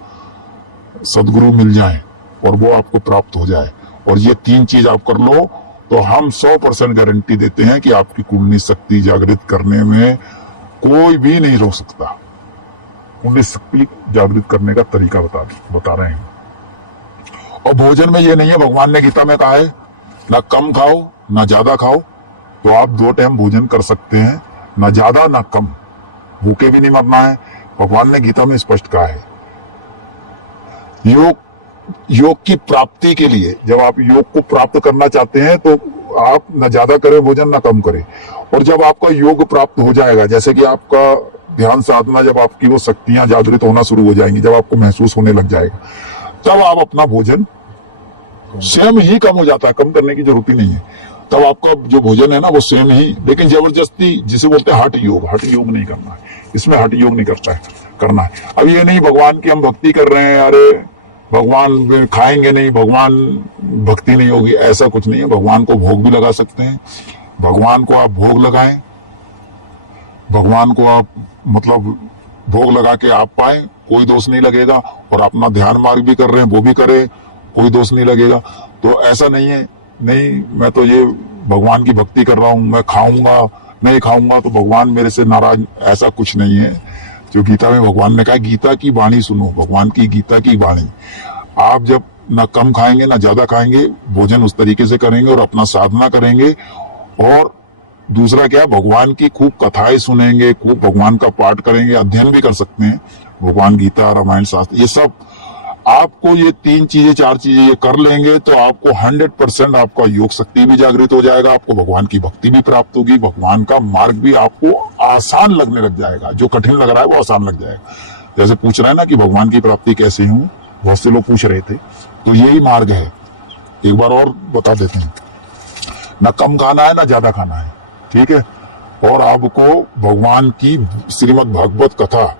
सदगुरु मिल जाए और वो आपको प्राप्त हो जाए, और ये 3 चीज आप कर लो, तो हम 100% गारंटी देते हैं कि आपकी कुंडली शक्ति जागृत करने में कोई भी नहीं रोक सकता। कुंडली शक्ति जागृत करने का तरीका बता रहे हैं। और भोजन में ये नहीं है, भगवान ने गीता में कहा है ना कम खाओ ना ज्यादा खाओ, तो आप 2 टाइम भोजन कर सकते हैं, ना ज्यादा ना कम, भूखे भी नहीं मरना है, भगवान ने गीता में स्पष्ट कहा है। योग की प्राप्ति के लिए, जब आप योग को प्राप्त करना चाहते हैं तो आप न ज्यादा करें भोजन, न कम करें। और जब आपका योग प्राप्त हो जाएगा, जैसे कि आपका ध्यान साधना, जब आपकी वो शक्तियां जागृत होना शुरू हो जाएंगी, जब आपको महसूस होने लग जाएगा, तब आप अपना भोजन स्वयं ही कम हो जाता है, कम करने की जरूरत ही नहीं है। तब आपका जो भोजन है ना वो स्वयं ही, लेकिन जबरदस्ती, जिसे बोलते हैं हठ योग नहीं करना है, इसमें हठ योग नहीं करना है। अब ये नहीं भगवान की हम भक्ति कर रहे हैं, अरे भगवान खाएंगे नहीं, भगवान भक्ति नहीं होगी, ऐसा कुछ नहीं है। भगवान को भोग भी लगा सकते हैं, भगवान को आप भोग लगाएं, भगवान को आप मतलब भोग लगा के आप पाए, कोई दोष नहीं लगेगा। और अपना ध्यान मार्ग भी कर रहे हैं, वो भी करें, कोई दोष नहीं लगेगा। तो ऐसा नहीं है, नहीं मैं तो ये भगवान की भक्ति कर रहा हूं, मैं खाऊंगा नहीं खाऊंगा तो भगवान मेरे से नाराज, ऐसा कुछ नहीं है। जो गीता में भगवान ने कहा, गीता की वाणी सुनो, भगवान की गीता की वाणी। आप जब ना कम खाएंगे ना ज्यादा खाएंगे, भोजन उस तरीके से करेंगे और अपना साधना करेंगे। और दूसरा क्या, भगवान की खूब कथाएं सुनेंगे, खूब भगवान का पाठ करेंगे, अध्ययन भी कर सकते हैं, भगवान गीता, रामायण, शास्त्र, ये सब आपको, ये 3 चीजें 4 चीजें ये कर लेंगे तो आपको 100% आपका योग शक्ति भी जागृत हो जाएगा, आपको भगवान की भक्ति भी प्राप्त होगी, भगवान का मार्ग भी आपको आसान लगने लग जाएगा। जो कठिन लग रहा है वो आसान लग जाएगा। जैसे पूछ रहे हैं ना कि भगवान की प्राप्ति कैसे हो, बहुत से लोग पूछ रहे थे, तो यही मार्ग है। एक बार और बता देते हैं, ना कम खाना है ना ज्यादा खाना है, ठीक है। और आपको भगवान की श्रीमद् भागवत कथा,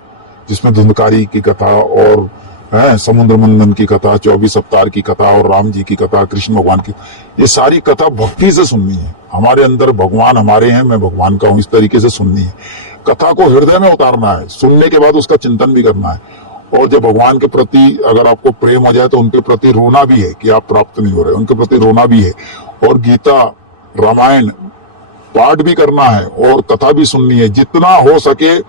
जिसमें धुंधकारी की कथा और समुद्र मंथन की कथा, 24 अवतार की कथा और राम जी की कथा, कृष्ण भगवान की, ये सारी कथा भक्ति से सुननी है। हमारे अंदर भगवान हमारे हैं, मैं भगवान का हूं, इस तरीके से सुननी है। कथा को हृदय में उतारना है, सुनने के बाद उसका चिंतन भी करना है। और जब भगवान के प्रति अगर आपको प्रेम हो जाए तो उनके प्रति रोना भी है कि आप प्राप्त नहीं हो रहे, उनके प्रति रोना भी है। और गीता, रामायण पाठ भी करना है और कथा भी सुननी है। जितना हो सके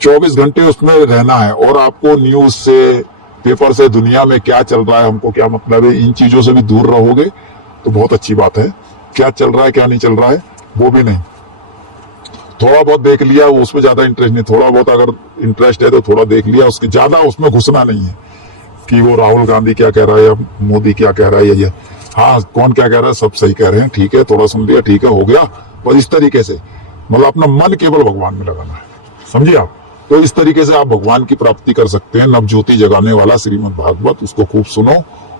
24 घंटे उसमें रहना है। और आपको न्यूज से, पेपर से, दुनिया में क्या चल रहा है, हमको क्या मतलब है, इन चीजों से भी दूर रहोगे तो बहुत अच्छी बात है। क्या चल रहा है क्या नहीं चल रहा है वो भी नहीं। थोड़ा बहुत देख लिया, उसमें ज्यादा इंटरेस्ट नहीं, थोड़ा बहुत अगर इंटरेस्ट है तो थोड़ा देख लिया, उसके ज्यादा उसमें घुसना नहीं है कि वो राहुल गांधी क्या कह रहा है या मोदी क्या कह रहा है या ये, हाँ कौन क्या कह रहा है सब सही कह रहे हैं, ठीक है थोड़ा सुन लिया, ठीक है हो गया, पर इस तरीके से मतलब अपना मन केवल भगवान में लगाना है, समझिए आप। तो इस तरीके से आप भगवान की प्राप्ति कर सकते हैं। नवज्योति जगाने वाला श्रीमद् भागवत, उसको खूब सुनो,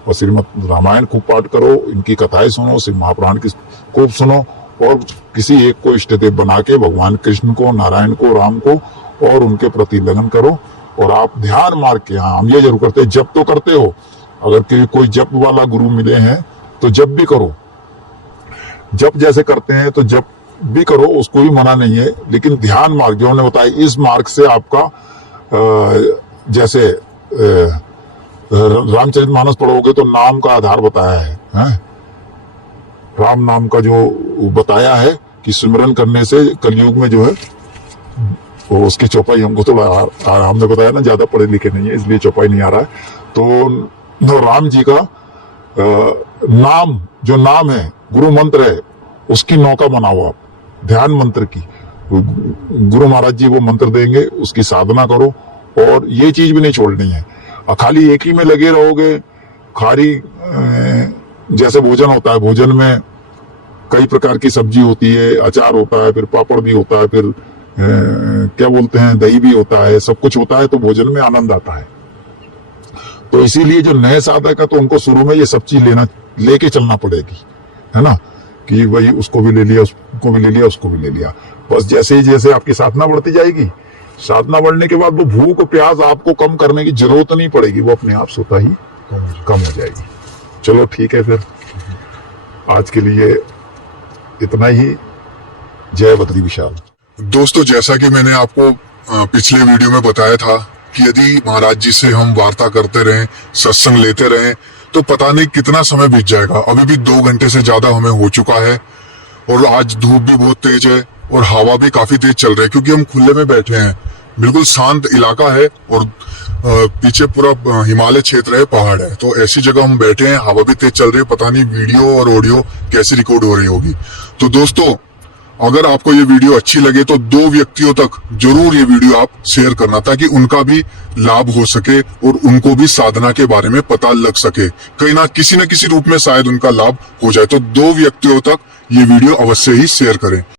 और श्रीमद् रामायण खूब पाठ करो, इनकी कथाएं सुनो, श्री महापुराण की खूब सुनो, और किसी एक को इष्ट देव बना के भगवान कृष्ण को, नारायण को, राम को और उनके प्रति लगन करो। और आप ध्यान मार के, हाँ हम ये जरूर करते हैं, जप तो करते हो, अगर कोई जप वाला गुरु मिले हैं तो जप भी करो, जप जैसे करते हैं तो जप भी करो, उसको भी मना नहीं है, लेकिन ध्यान मार्ग जो उन्होंने बताया, इस मार्ग से आपका जैसे रामचरितमानस पढ़ोगे तो नाम का आधार बताया है? राम नाम का जो बताया है कि सिमरन करने से कलयुग में जो है वो, उसकी चौपाई हमको थोड़ा हमने बताया ना, ज्यादा पढ़े लिखे नहीं है इसलिए चौपाई नहीं आ रहा है। तो राम जी का नाम, जो नाम है, गुरु मंत्र है, उसकी नौका बनाओ आप, ध्यान मंत्र की। गुरु महाराज जी वो मंत्र देंगे, उसकी साधना करो, और ये चीज भी नहीं छोड़नी है। खाली एक ही में लगे रहोगे, खाली जैसे भोजन होता है, भोजन में कई प्रकार की सब्जी होती है, अचार होता है, फिर पापड़ भी होता है, फिर क्या बोलते हैं, दही भी होता है, सब कुछ होता है, तो भोजन में आनंद आता है। तो इसीलिए जो नए साधक है तो उनको शुरू में ये सब चीज लेके चलना पड़ेगी, है ना, कि भाई उसको भी ले लिया, उसको भी ले लिया, उसको भी ले लिया। बस जैसे ही जैसे आपकी साधना बढ़ती जाएगी, साधना बढ़ने के बाद वो भूख प्यास आपको कम करने की जरूरत नहीं पड़ेगी, वो अपने आप स्वतः ही कम हो जाएगी। चलो ठीक है, फिर आज के लिए इतना ही। जय बद्री विशाल। दोस्तों, जैसा कि मैंने आपको पिछले वीडियो में बताया था कि यदि महाराज जी से हम वार्ता करते रहें, सत्संग लेते रहें, तो पता नहीं कितना समय बीत जाएगा। अभी भी 2 घंटे से ज्यादा हमें हो चुका है, और आज धूप भी बहुत तेज है और हवा भी काफी तेज चल रही है, क्योंकि हम खुले में बैठे हैं, बिल्कुल शांत इलाका है, और पीछे पूरा हिमालय क्षेत्र है, पहाड़ है। तो ऐसी जगह हम बैठे हैं, हवा भी तेज चल रही है, पता नहीं वीडियो और ऑडियो कैसे रिकॉर्ड हो रही होगी। तो दोस्तों, अगर आपको ये वीडियो अच्छी लगे तो 2 व्यक्तियों तक जरूर ये वीडियो आप शेयर करना, ताकि उनका भी लाभ हो सके और उनको भी साधना के बारे में पता लग सके, कहीं ना किसी रूप में शायद उनका लाभ हो जाए। तो 2 व्यक्तियों तक ये वीडियो अवश्य ही शेयर करें।